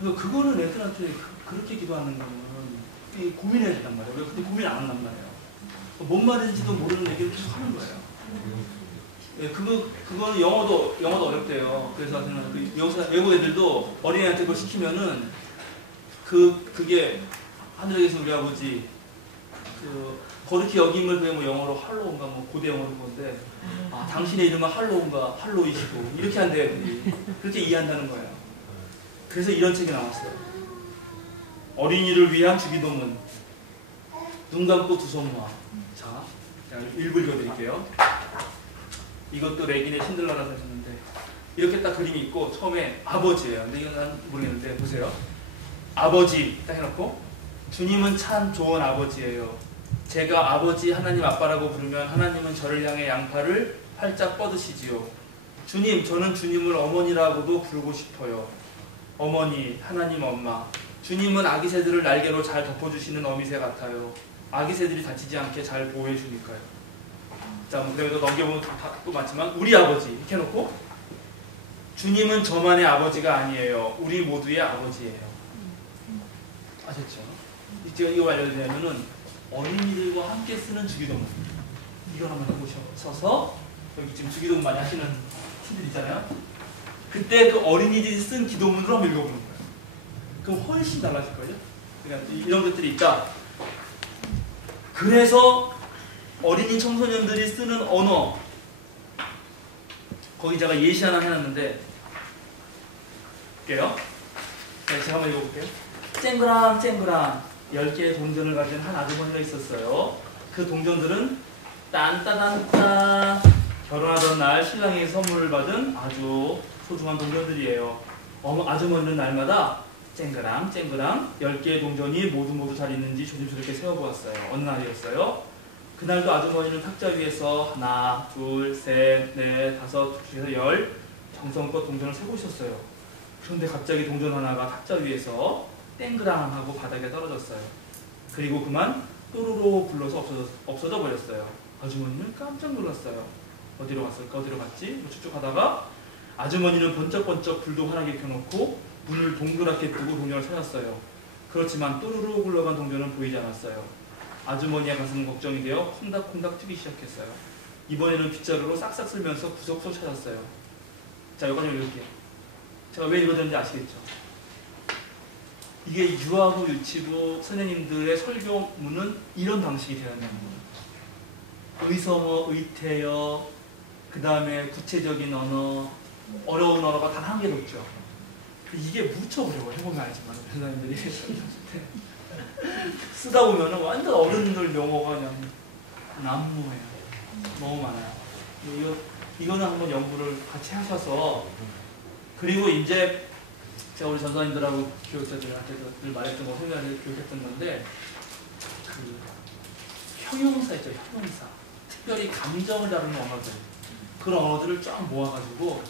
그거는 애들한테 그렇게 기도하는 거는 고민해야 된단 말이에요. 왜 근데 고민 안 한단 말이에요. 뭔 말인지도 모르는 얘기를 계속 하는 거예요. 예, 그거는 영어도 어렵대요. 그래서 저는 그 외국 애들도 어린애한테 그걸 시키면은 그게 하늘에 계신 우리 아버지 거룩히 여김을 그냥 뭐 영어로 할로우인가 뭐 고대 영어로 건데 당신의 이름은 할로우인가 할로이시고 이렇게 한대요. 그렇게 이해한다는 거예요. 그래서 이런 책이 나왔어요. 어린이를 위한 주기도문. 눈 감고 두 손 모아. 자, 일부 읽어드릴게요. 이것도 레긴의 신들라라서 했는데 이렇게 딱 그림이 있고 처음에 아버지예요. 근데 이건 난 모르겠는데 보세요. 아버지 딱 해놓고 주님은 참 좋은 아버지예요. 제가 아버지 하나님 아빠라고 부르면 하나님은 저를 향해 양팔을 활짝 뻗으시지요. 주님, 저는 주님을 어머니라고도 부르고 싶어요. 어머니, 하나님 엄마. 주님은 아기 새들을 날개로 잘 덮어주시는 어미새 같아요. 아기 새들이 다치지 않게 잘 보호해 주니까요. 자, 뭐 그래도 넘겨보면 또 많지만 우리 아버지 이렇게 해놓고 주님은 저만의 아버지가 아니에요. 우리 모두의 아버지예요. 아셨죠? 제가 이거 알려드리면은 어린이들과 함께 쓰는 주기도문 이걸 한번 해보셔서 여기 지금 주기도문 많이 하시는 친구들 있잖아요. 그때 그 어린이들이 쓴 기도문으로 한번 읽어보는 거예요. 그럼 훨씬 달라질걸요? 그러니까 이런 것들이 있다. 그래서 어린이 청소년들이 쓰는 언어 거기 제가 예시 하나 해놨는데 볼게요. 제가 한번 읽어볼게요. 쨍그랑 쨍그랑 10개의 동전을 가진 한 아주머니가 있었어요. 그 동전들은 딴따단따 결혼하던 날 신랑에게 선물을 받은 아주 소중한 동전들이에요. 아주머니는 날마다 쨍그랑 쨍그랑 10개의 동전이 모두 잘 있는지 조심스럽게 세어보았어요. 어느 날이었어요. 그날도 아주머니는 탁자 위에서 하나, 둘, 셋, 넷, 다섯, 그래서 10 정성껏 동전을 세고 있었어요. 그런데 갑자기 동전 하나가 탁자 위에서 땡그랑 하고 바닥에 떨어졌어요. 그리고 그만 또르르 불러서 없어져 버렸어요. 아주머니는 깜짝 놀랐어요. 어디로 갔을까? 어디로 갔지? 쭉쭉 하다가 아주머니는 번쩍번쩍 불도 환하게 켜놓고 문을 동그랗게 뜨고 동전을 찾았어요. 그렇지만 또르르 굴러간 동전은 보이지 않았어요. 아주머니의 가슴은 걱정이 되어 콩닥콩닥 뛰기 시작했어요. 이번에는 빗자루로 싹싹 쓸면서 구석구석 찾았어요. 자, 여기까지 읽을게요. 제가 왜 이러는지 아시겠죠? 이게 유아부 유치부 선생님들의 설교문은 이런 방식이 되어야 합니다. 의성어, 의태어, 그 다음에 구체적인 언어, 어려운 언어가 단 한 개도 없죠. 이게 무척 어려워요. 해보면 알지만 선생님들이 쓰다 보면 완전 어른들 용어가 그냥 난무해요. 너무 많아요. 이거는 한번 연구를 같이 하셔서, 그리고 이제 제가 우리 전도사님들하고 교육자들한테 늘 말했던 거, 선생님한테 교육했던 건데, 그 형용사 있죠, 형용사. 특별히 감정을 다루는 언어들, 그런 언어들을 쫙 모아가지고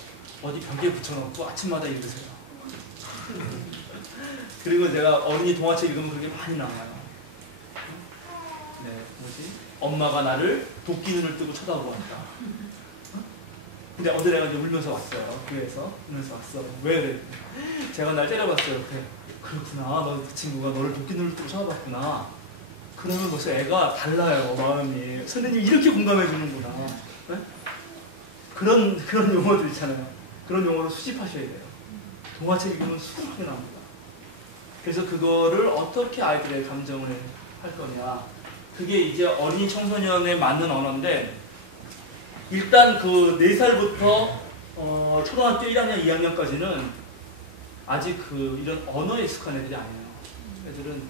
어디 벽에 붙여놓고 아침마다 읽으세요. 그리고 제가 어린이 동화책 읽으면 그렇게 많이 나와요. 네, 뭐지? 엄마가 나를 도끼 눈을 뜨고 쳐다보았다. 근데 어떤 애가 이제 울면서 왔어요. 교회에서 울면서 왔어. 왜 그래? 제가 날 때려봤어요. 그래. 그렇구나. 너 그 친구가 너를 도끼 눈을 뜨고 쳐다봤구나. 그러면 벌써 애가 달라요. 마음이. 선생님이 이렇게 공감해 주는구나. 네? 그런 용어들 있잖아요. 그런 용어를 수집하셔야 돼요. 동화책 읽으면 수많게 나옵니다. 그래서 그거를 어떻게 아이들의 감정을 할 거냐. 그게 이제 어린이 청소년에 맞는 언어인데, 일단 그 4살부터 초등학교 1학년, 2학년까지는 아직 그 이런 언어에 익숙한 애들이 아니에요. 애들은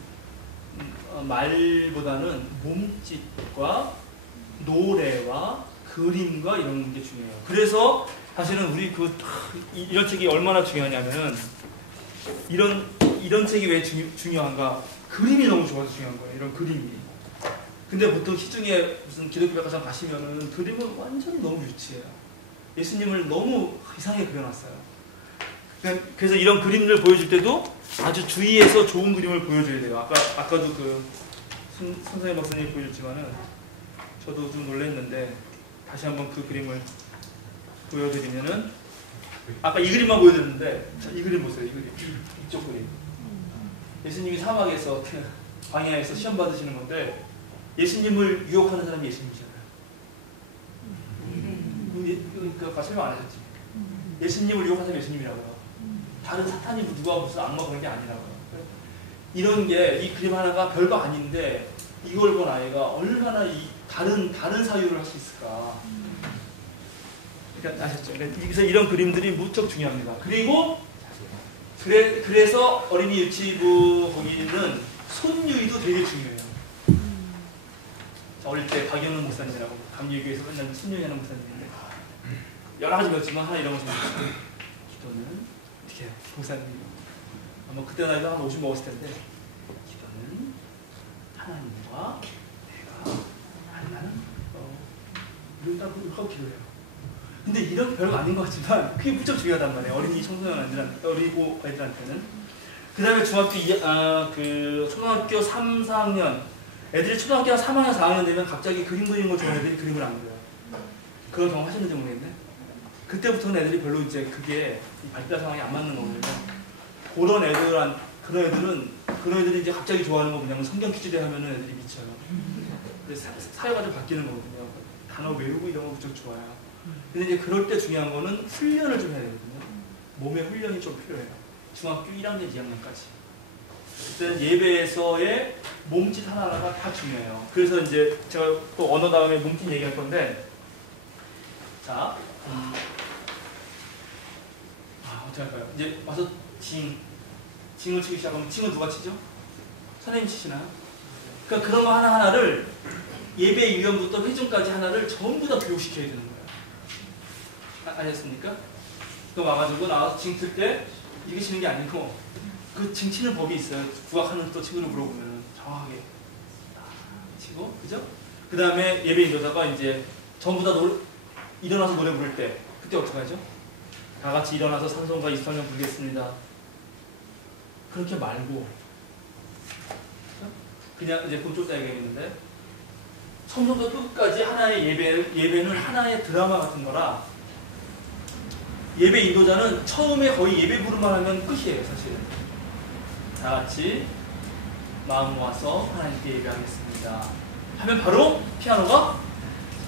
말보다는 몸짓과 노래와 그림과 이런 게 중요해요. 그래서 사실은 우리 이런 책이 얼마나 중요하냐면, 이런 책이 왜 중요한가? 그림이 너무 좋아서 중요한 거예요. 이런 그림이. 근데 보통 시중에 무슨 기독교 백화점 가시면은 그림은 완전히 너무 유치해요. 예수님을 너무 이상하게 그려놨어요. 그래서 이런 그림을 보여줄 때도 아주 주의해서 좋은 그림을 보여줘야 돼요. 아까도 그 선생님 박사님이 보여줬지만은 저도 좀 놀랐는데, 다시 한번 그 그림을 보여드리면은, 아까 이 그림만 보여드렸는데, 이 그림 보세요. 이 그림. 이쪽 그림. 예수님이 사막에서 광야에서 시험 받으시는 건데, 예수님을 유혹하는 사람이 예수님이잖아요. 그러니까 설명 안 하셨지. 예수님을 유혹하는 사람이 예수님이라고요. 다른 사탄이 누가 무슨 악마 그런 게 아니라고요. 이런 게, 이 그림 하나가 별거 아닌데 이걸 본 아이가 얼마나 이 다른 사유를 할 수 있을까. 그러니까 아셨죠? 그래서 이런 그림들이 무척 중요합니다. 그리고 그래서 어린이 유치부 거기는 손유의도 되게 중요해요. 어릴 때 박영훈 목사님이라고 감리교회에서 맨날 순유하는 목사님인데, 여러 가지 배웠지만 하나 이런 거 좀 기도는 이렇게 목사님 아마 그때 나이도 한 50 먹었을 텐데, 기도는 하나님과 내가 만나는 이런 하고 기도해요. 근데 이런 별거 아닌 것 같지만 그게 무척 중요하단 말이에요. 어린이 청소년 어린이 애들한테는. 그 다음에 초등학교 3, 4학년 애들이 초등학교 3학년, 4학년 되면 갑자기 그림 그리는 거 좋아하는 애들이 그림을 안 그려요. 그런 경험 하셨는지 모르겠네. 그때부터는 애들이 별로 이제 그게 발달 상황이 안 맞는 거거든요. 그런 애들은 이제 갑자기 좋아하는 거 뭐냐면 성경 퀴즈대 하면은 애들이 미쳐요. 그래서 사회가 좀 바뀌는 거거든요. 단어 외우고 이런 거 무척 좋아요. 근데 이제 그럴 때 중요한 거는 훈련을 좀 해야 되거든요. 몸의 훈련이 좀 필요해요. 중학교 1학년, 2학년까지. 그때는 예배에서의 몸짓 하나하나가 다 중요해요. 그래서 이제 제가 또 언어 다음에 몸짓 얘기할 건데, 자, 어떻게 할까요? 이제 와서 징을 치기 시작하면 징은 누가 치죠? 선생님 치시나요? 그러니까 그런 거 하나하나를 예배 유형부터 회중까지 하나를 전부 다 교육시켜야 되는 거예요. 아셨습니까? 또 와가지고 나와서 징 틀 때 이렇게 치는 게 아니고, 그 징 치는 법이 있어요. 국악하는 또 친구를 물어보면 정확하게 치고, 그죠? 그 다음에 예배 인도자가 이제 전부 다 일어나서 노래 부를 때 그때 어떻게 하죠? 다 같이 일어나서 찬송가 28년 부르겠습니다. 그렇게 말고 그냥 이제 그좀 더 얘기했는데, 처음부터 끝까지 하나의 예배는 하나의 드라마 같은 거라, 예배 인도자는 처음에 거의 예배 부르만 하면 끝이에요. 사실은 다 같이 마음 모아서 하나님께 예배하겠습니다 하면 바로 피아노가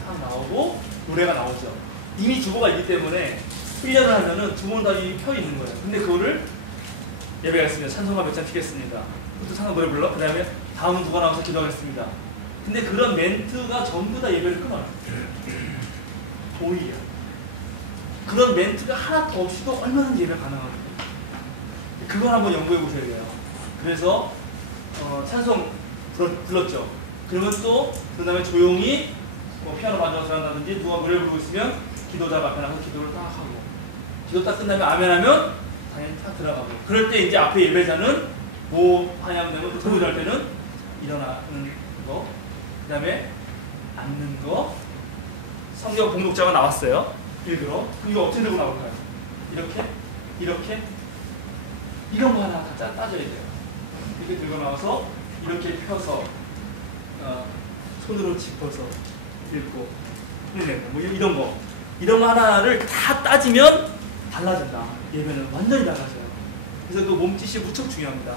딱 나오고 노래가 나오죠. 이미 주보가 있기 때문에 훈련을 하면은 두 번 다 이미 펴 있는 거예요. 근데 그거를 예배하겠습니다. 찬송가 몇 장 피겠습니다. 그것도 찬송 노래 불러. 그 다음에 다음 누가 나와서 기도하겠습니다. 근데 그런 멘트가 전부 다 예배를 끊어요. 오히려 그런 멘트가 하나도 없이도 얼마든지 예배 가능하거든요. 그걸 한번 연구해 보셔야 돼요. 그래서 찬송 불렀죠. 그러면 또 그 다음에 조용히 뭐 피아노 반주가 한다든지 누가 노래 부르고 있으면 기도자가 앞에 나가서 기도를 딱 하고 기도 딱 끝나면 아멘 하면 당연히 딱 들어가고 그럴 때 이제 앞에 예배자는 뭐 환영되면 또 기도할 때는 일어나는 거 그 다음에 앉는 거 성경 봉독자가 나왔어요. 읽으러. 이거 어떻게 들고 나올까요? 이렇게? 이렇게? 이런 거 하나 다 따져야 돼요. 이렇게 들고 나와서 이렇게 펴서 손으로 짚어서 읽고 뭐 이런 거 하나를 다 따지면 달라진다. 예배는 완전히 달라져요. 그래서 그 몸짓이 무척 중요합니다.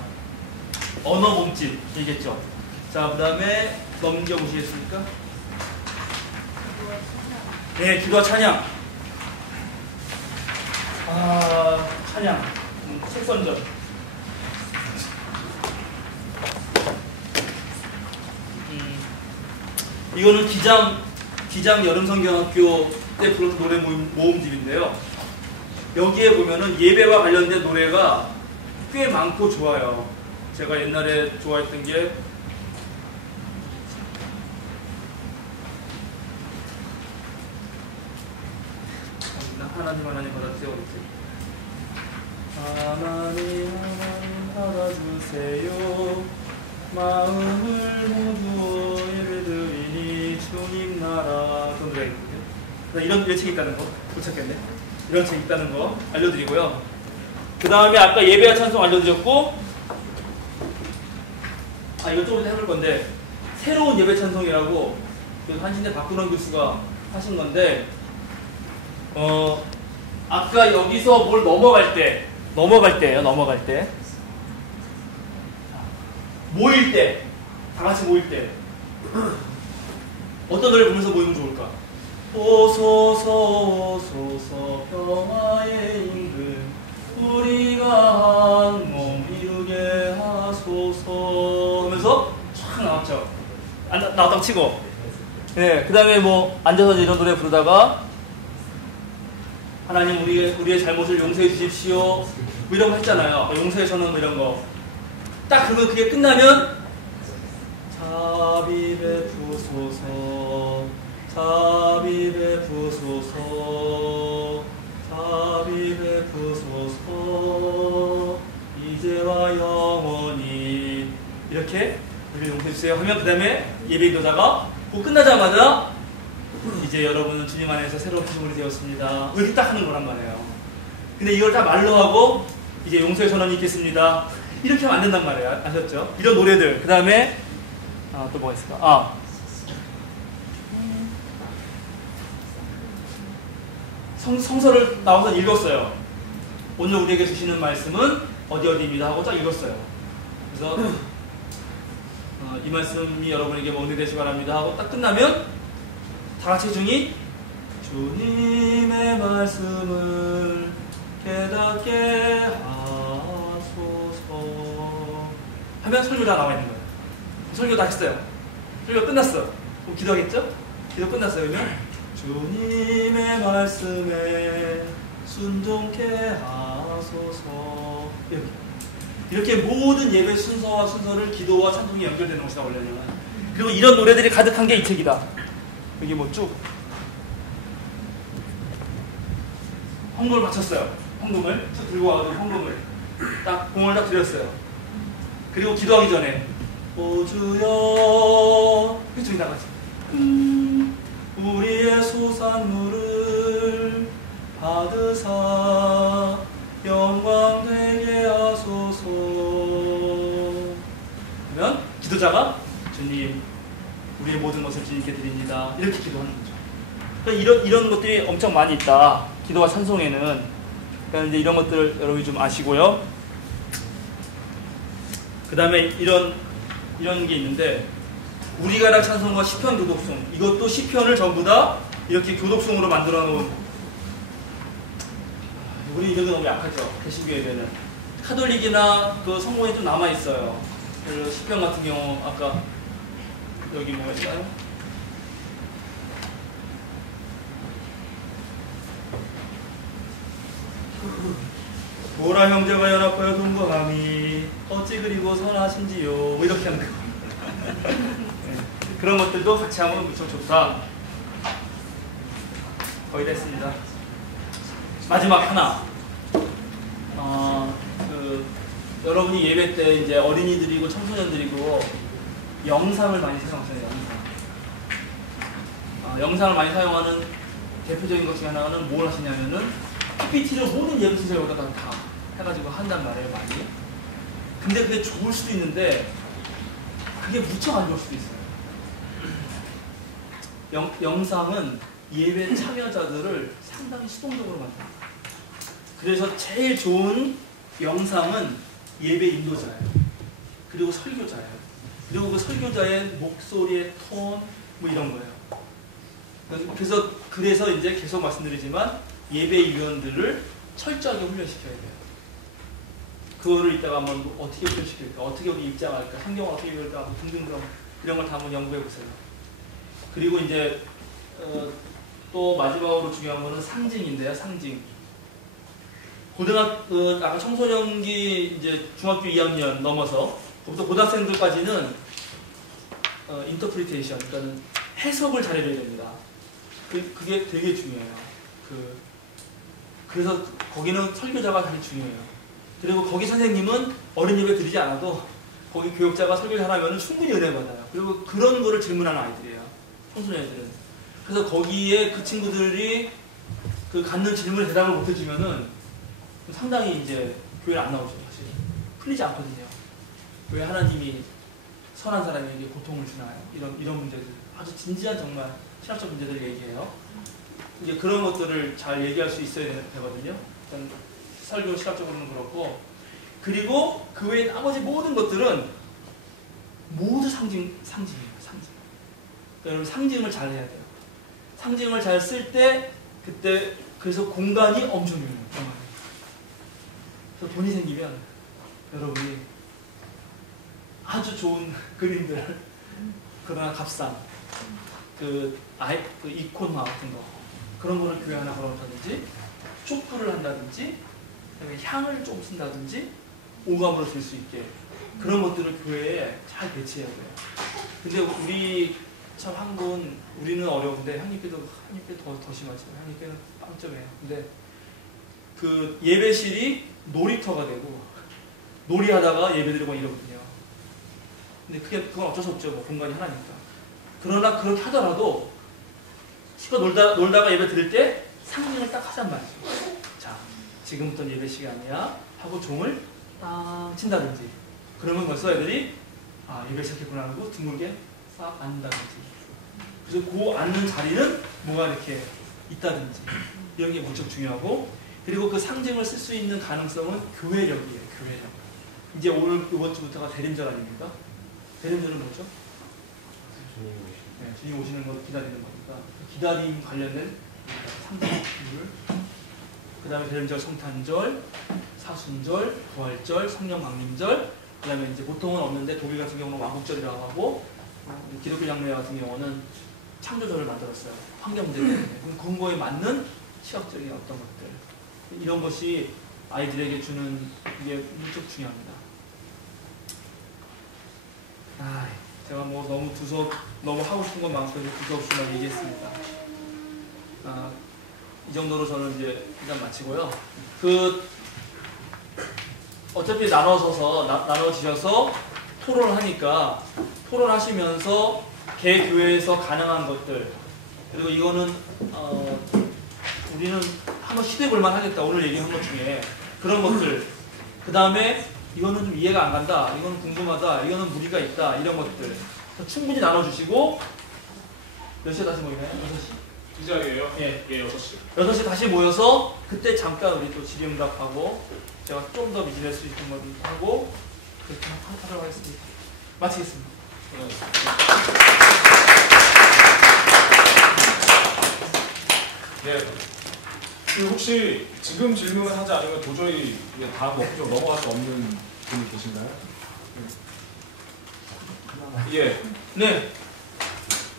언어 몸짓 얘기했죠. 자, 그 다음에 넘겨보시겠습니까? 네, 기도와 찬양. 찬양. 책 선전. 이거는 기장 여름성경학교 때 불렀던 노래 모음집인데요. 여기에 보면은 예배와 관련된 노래가 꽤 많고 좋아요. 제가 옛날에 좋아했던 게 하나님 받아주세요. 하나님 받아주세요. 마음을 모두 예배드리니 주님 나라. 그런 노래가 있거든요. 이런 책이 있다는 거 못 찾겠네. 이런 책이 있다는 거 알려드리고요. 그 다음에 아까 예배와 찬송 알려드렸고 이거 조금 이따 해볼 건데 새로운 예배 찬송이라고 한신대 박근원 교수가 하신 건데 아까 여기서 뭘 넘어갈 때예요. 모일 때, 다 같이 모일 때 어떤 노래 부르면서 모이면 좋을까? 오소서 평화의 임금 우리가 한 몸 이루게 하소서 하면서 촥 나왔죠. 나왔다고 치고 네, 그 다음에 뭐 앉아서 이런 노래 부르다가 하나님 우리의 잘못을 용서해 주십시오 뭐 이런 거 했잖아요. 용서의 선언 뭐 이런 거 딱 그러면 그게 끝나면 자비 베푸소서 자비 베푸소서 자비 베푸소서 이제와 영원히 이렇게 우리 용서해 주세요 하면 그 다음에 예배 기도자가 그 끝나자마자 이제 여러분은 주님 안에서 새로운 피조물이 되었습니다 이렇게 딱 하는 거란 말이에요. 근데 이걸 다 말로 하고 이제 용서의 선언이 있겠습니다 이렇게 하면 안 된단 말이에요. 아셨죠? 이런 노래들. 그 다음에 또 뭐가 있을까? 성서를 나와서 읽었어요. 오늘 우리에게 주시는 말씀은 어디입니다 하고 딱 읽었어요. 그래서 이 말씀이 여러분에게 뭐 은혜 되시기 바랍니다 하고 딱 끝나면 다 같이 중이 주님의 말씀을 깨닫게 하소서 하면 설교가 나와 있는 거예요. 설교 다 했어요. 설교 끝났어. 그럼 기도하겠죠? 기도 끝났어요. 그러면 주님의 말씀에 순종케 하소서 이렇게 모든 예배 순서와 순서를 기도와 찬송이 연결되는 것이다 원래는. 그리고 이런 노래들이 가득한 게 이 책이다. 여기 뭐 쭉 헌금을 바쳤어요. 헌금을 쭉 들고 와가지고 헌금을 딱 공을 딱 드렸어요. 그리고 기도하기 전에 오 주여 그쪽이 나가지 우리의 소산물을 받으사 영광 되게 하소서. 그러면 기도자가 주님 우리의 모든 것을 주님께 드립니다 이렇게 기도하는 거죠. 그러니까 이런 것들이 엄청 많이 있다. 기도와 찬송에는. 그러니까 이제 이런 것들 여러분이 좀 아시고요. 그 다음에 이런 이런 게 있는데 우리가락 찬송과 시편 교독송 이것도 시편을 전부 다 이렇게 교독송으로 만들어 놓은 우리 이력이 너무 약하죠. 개신교회는 카톨릭이나 그 성공이 좀 남아 있어요. 그리고 시편 같은 경우 아까 여기 뭐가 있나요? 보라 형제가 연합하여 동거함이 어찌 그리고 선하신지요 뭐 이렇게 하는 거 네. 그런 것들도 같이 하면 무척 좋다. 거의 됐습니다. 마지막 하나 여러분이 예배 때 이제 어린이들이고 청소년들이고 영상을 많이 사용하잖아요. 영상을 많이 사용하는 대표적인 것 중에 하나는 뭘 하시냐면은 PPT를 모든 예배 순서보다 다 해가지고 한단 말이에요, 많이. 근데 그게 좋을 수도 있는데 그게 무척 안 좋을 수도 있어요. 영상은 예배 참여자들을 상당히 수동적으로 만듭니다. 그래서 제일 좋은 영상은 예배 인도자예요. 그리고 설교자예요. 그리고 그 설교자의 목소리의 톤 뭐 이런 거예요. 그래서 이제 계속 말씀드리지만 예배위원들을 철저하게 훈련시켜야 돼요. 그거를 이따가 한번 어떻게 훈련시킬까, 어떻게 우리 입장할까, 성경을 어떻게 읽을까 등등등 이런 걸 다 한번 연구해 보세요. 그리고 이제 또 마지막으로 중요한 거는 상징인데요, 상징. 아까 청소년기 이제 중학교 2학년 넘어서 부터 고등학생들까지는 인터프리테이션, 그러니까는 해석을 잘해줘야 됩니다. 그게 되게 중요해요. 그래서 거기는 설교자가 되게 중요해요. 그리고 거기 선생님은 어린 예배 드리지 않아도 거기 교육자가 설교를 하라면 충분히 은혜 받아요. 그리고 그런 거를 질문하는 아이들이에요. 청소년들은. 그래서 거기에 그 친구들이 그 갖는 질문에 대답을 못 해주면은 상당히 이제 교회를 안 나오죠, 사실. 풀리지 않거든요. 왜 하나님이 선한 사람에게 고통을 주나요? 이런 문제들. 아주 진지한 정말 신학적 문제들 얘기해요. 이제 그런 것들을 잘 얘기할 수 있어야 되거든요. 일단 설교 시각적으로는 그렇고. 그리고 그 외에 나머지 모든 것들은 모두 상징이에요, 상징. 그러니까 여러분 상징을 잘 해야 돼요. 상징을 잘 쓸 때 그때 그래서 공간이 엄청 중요해요. 그래서 돈이 생기면 여러분이 아주 좋은 그림들 그러나 값싼 그 이콘화 같은 거 그런 거를 교회 하나 걸어놓다든지 촛불을 한다든지 그다음에 향을 좀 쓴다든지 오감으로 쓸 수 있게 그런 것들을 교회에 잘 배치해야 돼요. 근데 우리 참 한국은 우리는 어려운데 한국교도 더 심하지만 한국교는 빵점이에요. 근데 그 예배실이 놀이터가 되고 놀이하다가 예배드리고 이러거든요. 근데 그건 어쩔 수 없죠. 뭐 공간이 하나니까. 그러나 그렇게 하더라도 실컷 놀다가 예배 드릴 때 상징을 딱 하잔 말이죠. 자, 지금부터는 예배 시간이야 하고 종을 딱 친다든지 그러면 벌써 애들이 예배 시작했구나 하고 둥글게 싹 앉는다든지 그래서 그 앉는 자리는 뭐가 이렇게 있다든지 이런 게 무척 중요하고 그리고 그 상징을 쓸 수 있는 가능성은 교회력이에요. 교회력. 이제 이번 주부터가 대림절 아닙니까? 대림절은 뭐죠? 네, 주님 오시는 거 기다리는 거니까 기다림 관련된 상징물 그 다음에 대림절, 성탄절, 사순절, 부활절, 성령 강림절 그 다음에 이제 보통은 없는데 독일 같은 경우는 왕국절이라고 하고 기독교 장례 같은 경우는 창조절을 만들었어요. 환경 문제 때문에. 그럼 그거에 맞는 시각적인 어떤 것들 이런 것이 아이들에게 주는 게 무척 중요합니다. 제가 뭐 너무 하고 싶은 것 많고 두서없이만 얘기했습니다. 이 정도로 저는 이제 일단 마치고요. 어차피 나눠지셔서 토론을 하니까 토론하시면서 개교회에서 가능한 것들 그리고 이거는 우리는 한번 시도해볼만 하겠다. 오늘 얘기한 것 중에 그런 것들 그 다음에 이거는 좀 이해가 안 간다. 이거는 궁금하다. 이거는 무리가 있다. 이런 것들 충분히 나눠주시고 몇 시에 다시 모이나요? 6시? 이 자리에요? 예. 예, 6시. 6시 다시 모여서 그때 잠깐 우리 또 질의응답하고 제가 좀 더 비즈니스 수 있는 것도 하고 그렇게 하도록 하겠습니다. 마치겠습니다. 네. 그 혹시 지금 질문을 하지 않으면 도저히 다음 목표 넘어갈 수 없는 분이 계신가요? 예. 네.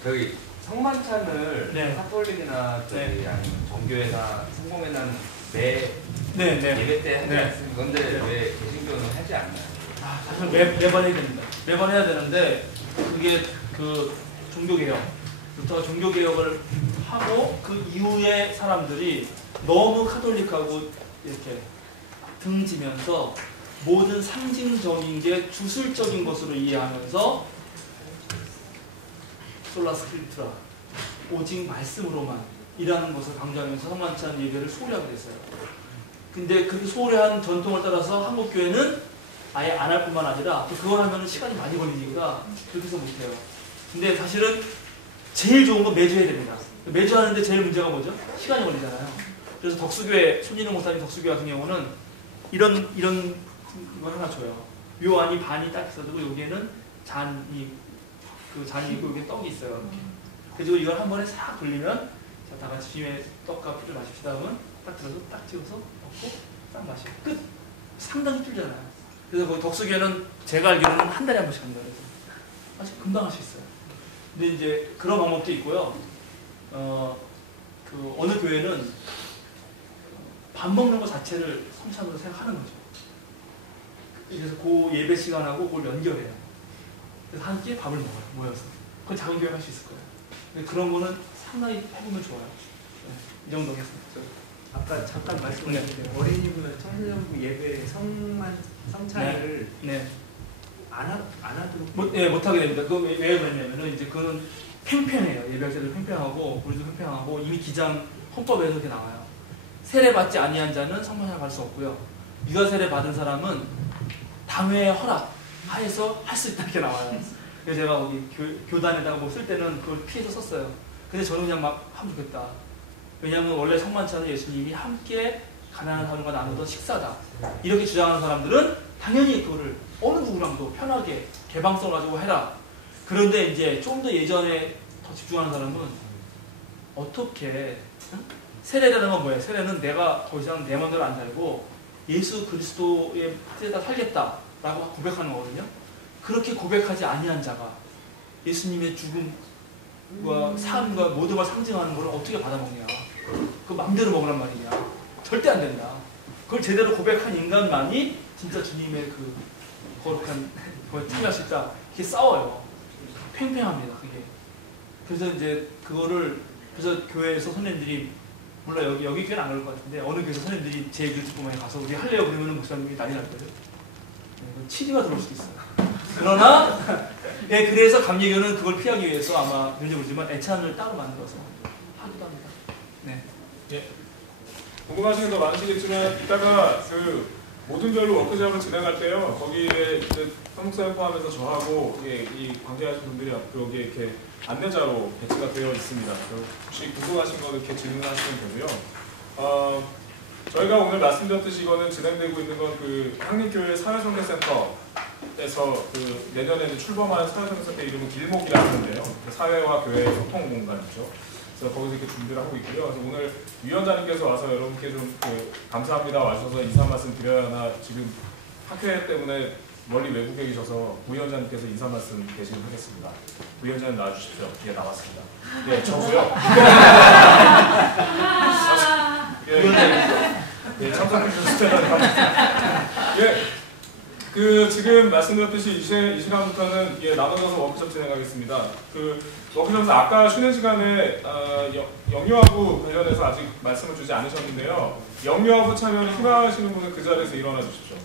저기 성만찬을 네. 카톨릭이나 저기 네. 아니면 정교회나 성공회는 매 네, 네. 예배 때 하지 네. 않습니까? 그런데 네. 왜 개신교는 하지 않나요? 사실 매번 해야 됩니다. 매번 해야 되는데 그게 그 종교개혁부터 종교개혁을 하고 그 이후에 사람들이 너무 카톨릭하고 이렇게 등지면서 모든 상징적인 게 주술적인 것으로 이해하면서 솔라 스크립트라 오직 말씀으로만 이라는 것을 강조하면서 성만찬 예배를 소홀히 하게 됐어요. 근데 그 소홀히 한 전통을 따라서 한국 교회는 아예 안 할 뿐만 아니라 그걸 하면 시간이 많이 걸리니까 그렇게 해서 못해요. 근데 사실은 제일 좋은 건 매주 해야 됩니다. 매주 하는데 제일 문제가 뭐죠? 시간이 걸리잖아요. 그래서 덕수교회, 손인호 목사님 덕수교회 같은 경우는 이런 걸 하나 줘요. 요 안이 반이 딱 있어도 여기에는 잔이 그 잔이 있고 여기에 떡이 있어요. 이렇게. 그래서 이걸 한 번에 싹 돌리면 자, 다 같이 주님의 떡과 피를 마십시다 하면 딱 들어서 딱 찍어서 먹고 딱 마시고 끝. 상당히 줄잖아요. 그래서 거기 덕수교회는 제가 알기로는 한 달에 한 번씩 한다 그래서 아주 금방 할 수 있어요. 근데 이제 그런 방법도 있고요. 그 어느 교회는 밥 먹는 것 자체를 성찬으로 생각하는 거죠. 그래서 그 예배 시간하고 그걸 연결해요. 그래서 한 끼에 밥을 먹어요. 모여서. 그건 작은 교회 할 수 있을 거예요. 근데 그런 거는 상당히 해보면 좋아요. 네, 이 정도 하겠습니다. 아까 잠깐 말씀하셨는데 어린이부나 청소년부 예배 성찬을 네. 안 하도록 못하게 됩니다. 그거 왜 그러냐면은 이제 그거는 팽팽해요. 예배할 때도 팽팽하고 우리도 팽팽하고 이미 기장 헌법에서 그렇게 나와요. 세례받지 아니한 자는 성만찬을 받을 수 없고요. 유아 세례 받은 사람은 당회의 허락 하에서 할 수 있다 이렇게 나와요. 그래서 제가 거기 교단에다가 뭐 쓸 때는 그걸 피해서 썼어요. 근데 저는 그냥 막 하면 좋겠다. 왜냐하면 원래 성만찬은 예수님이 함께 가난한 사람과 나누던 식사다. 이렇게 주장하는 사람들은 당연히 그거를 어느 누구랑도 편하게 개방성 가지고 해라. 그런데 이제 좀 더 예전에 더 집중하는 사람은 어떻게 세례라는 건 뭐예요? 세례는 내가 더 이상 내 마음대로 안 살고 예수 그리스도의 뜻에다 살겠다라고 고백하는 거거든요. 그렇게 고백하지 아니한 자가 예수님의 죽음과 삶과 모든 걸 상징하는 걸 어떻게 받아먹냐? 그 마음대로 먹으란 말이냐? 절대 안 된다. 그걸 제대로 고백한 인간만이 진짜 주님의 그 거룩한 걸 참여할 수 있다. 이렇게 싸워요. 팽팽합니다. 그게. 그래서 이제 그거를 그래서 교회에서 선생님들이 몰라 여기 교회는 안 그럴 것 같은데 어느 교회에서 선생님들이 제 얘기를 듣고 많이 가서 우리 할래요 그러면은 목사님이 난리 날 거예요. 치리가 들어올 수도 있어요. 그러나 네, 그래서 감리교는 그걸 피하기 위해서 아마 왠지 모르지만 애찬을 따로 만들어서 하기도 합니다. 네. 예. 궁금하신 게 더 많으시겠지만 이따가 그 모든 별로 워크숍을 진행할 때요. 거기에 현목사님 포함해서 저하고 이 관계하신 분들이 여기에 이렇게 안내자로 배치가 되어 있습니다. 혹시 궁금하신 거는 이렇게 질문하시면 되고요. 저희가 오늘 말씀드렸듯이 이거는 진행되고 있는 건 그 한림교회 사회선교센터에서 그 내년에 출범하는 사회선교센터 이름은 길목이라는 건데요. 사회와 교회의 소통 공간이죠. 그래서 거기서 이렇게 준비를 하고 있고요. 그래서 오늘 위원장님께서 와서 여러분께 좀 감사합니다 와주셔서 인사 말씀 드려야 하나 지금 학회 때문에 멀리 외국에 계셔서 부위원장님께서 인사 말씀 대신하겠습니다. 부위원장님 나와주십시오. 예, 나왔습니다. 예, 저고요. 예, 참석해주셔서 감사합니다. 예, 그 지금 말씀드렸듯이 이 시간부터는 나눠져서 워크숍 진행하겠습니다. 그 워크숍은 아까 쉬는 시간에 영유아부 관련해서 아직 말씀을 주지 않으셨는데요. 영유아부 참여를 희망하시는 분은 그 자리에서 일어나 주십시오.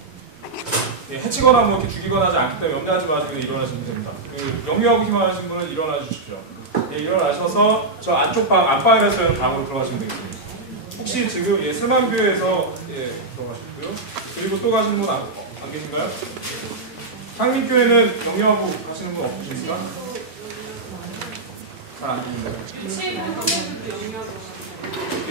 예, 해치거나 뭐 이렇게 죽이거나 하지 않기 때문에 염려하지 마시고 일어나시면 됩니다. 그 영유아부 희망하시는 분은 일어나 주십시오. 예, 일어나셔서 저 안쪽 안방에서 있는 방으로 들어가시면 되겠습니다. 혹시 지금 슬만교회에서 들어가셨고요. 그리고 또 가신 분 안 계신가요? 상림교회는 영유아부 하시는 분 없으십니까? 안 계신가요?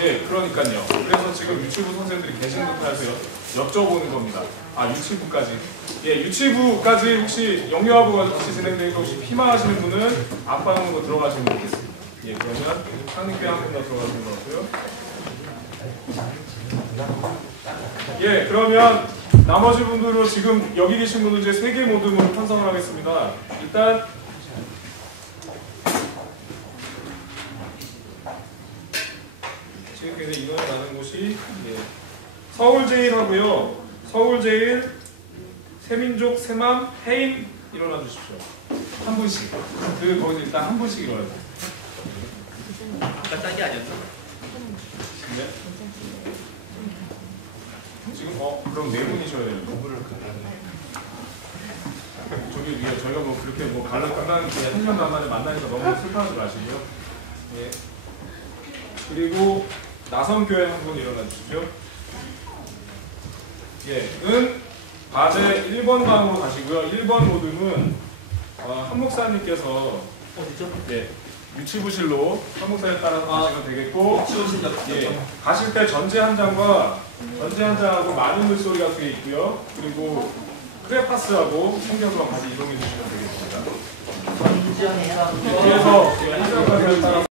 예, 그러니까요. 그래서 지금 유치부 선생님들이 계신 듯해서 여쭤보는 겁니다. 아, 유치부까지. 예, 유치부까지 혹시 영유아부가 혹시 진행되니까 혹시 피마하시는 분은 앞방으로 들어가시면 되겠습니다. 예, 그러면 상립회 한 분 더 들어가시는 것 같고요. 예, 그러면 나머지 분들은 지금 여기 계신 분들 이제 3개 모둠으로 편성을 하겠습니다. 일단 지금 굉장히 인원이 많은 곳이 예. 서울제일하고요. 서울제일, 새민족, 새맘, 해임 일어나 주십시오. 한 분씩. 거기서 일단 한 분씩 일어나요. 아까 딴게 아니었어? 네. 지금 그럼 4분이셔야 돼요. 저기 위에 저희가 뭐 그렇게 뭐 간단한 1년 만에 만나니까 너무 슬퍼하지 마시고요. 예. 그리고 나선교회 한 분 일어나 주십시오. 예, 은 바제 1번 방으로 가시고요. 1번 모둠은 한 목사님께서 어디죠? 예, 유치부실로 한 목사님 따라서 가시면 되겠고, 치우신 적 예, 가실 때 전제 한 장과 전제 한 장하고 많은 물소리가 뒤에 있고요. 그리고 크레파스하고 성경서만 같이 이동해 주시면 되겠습니다. 전지현 그래서 한 장까지 따라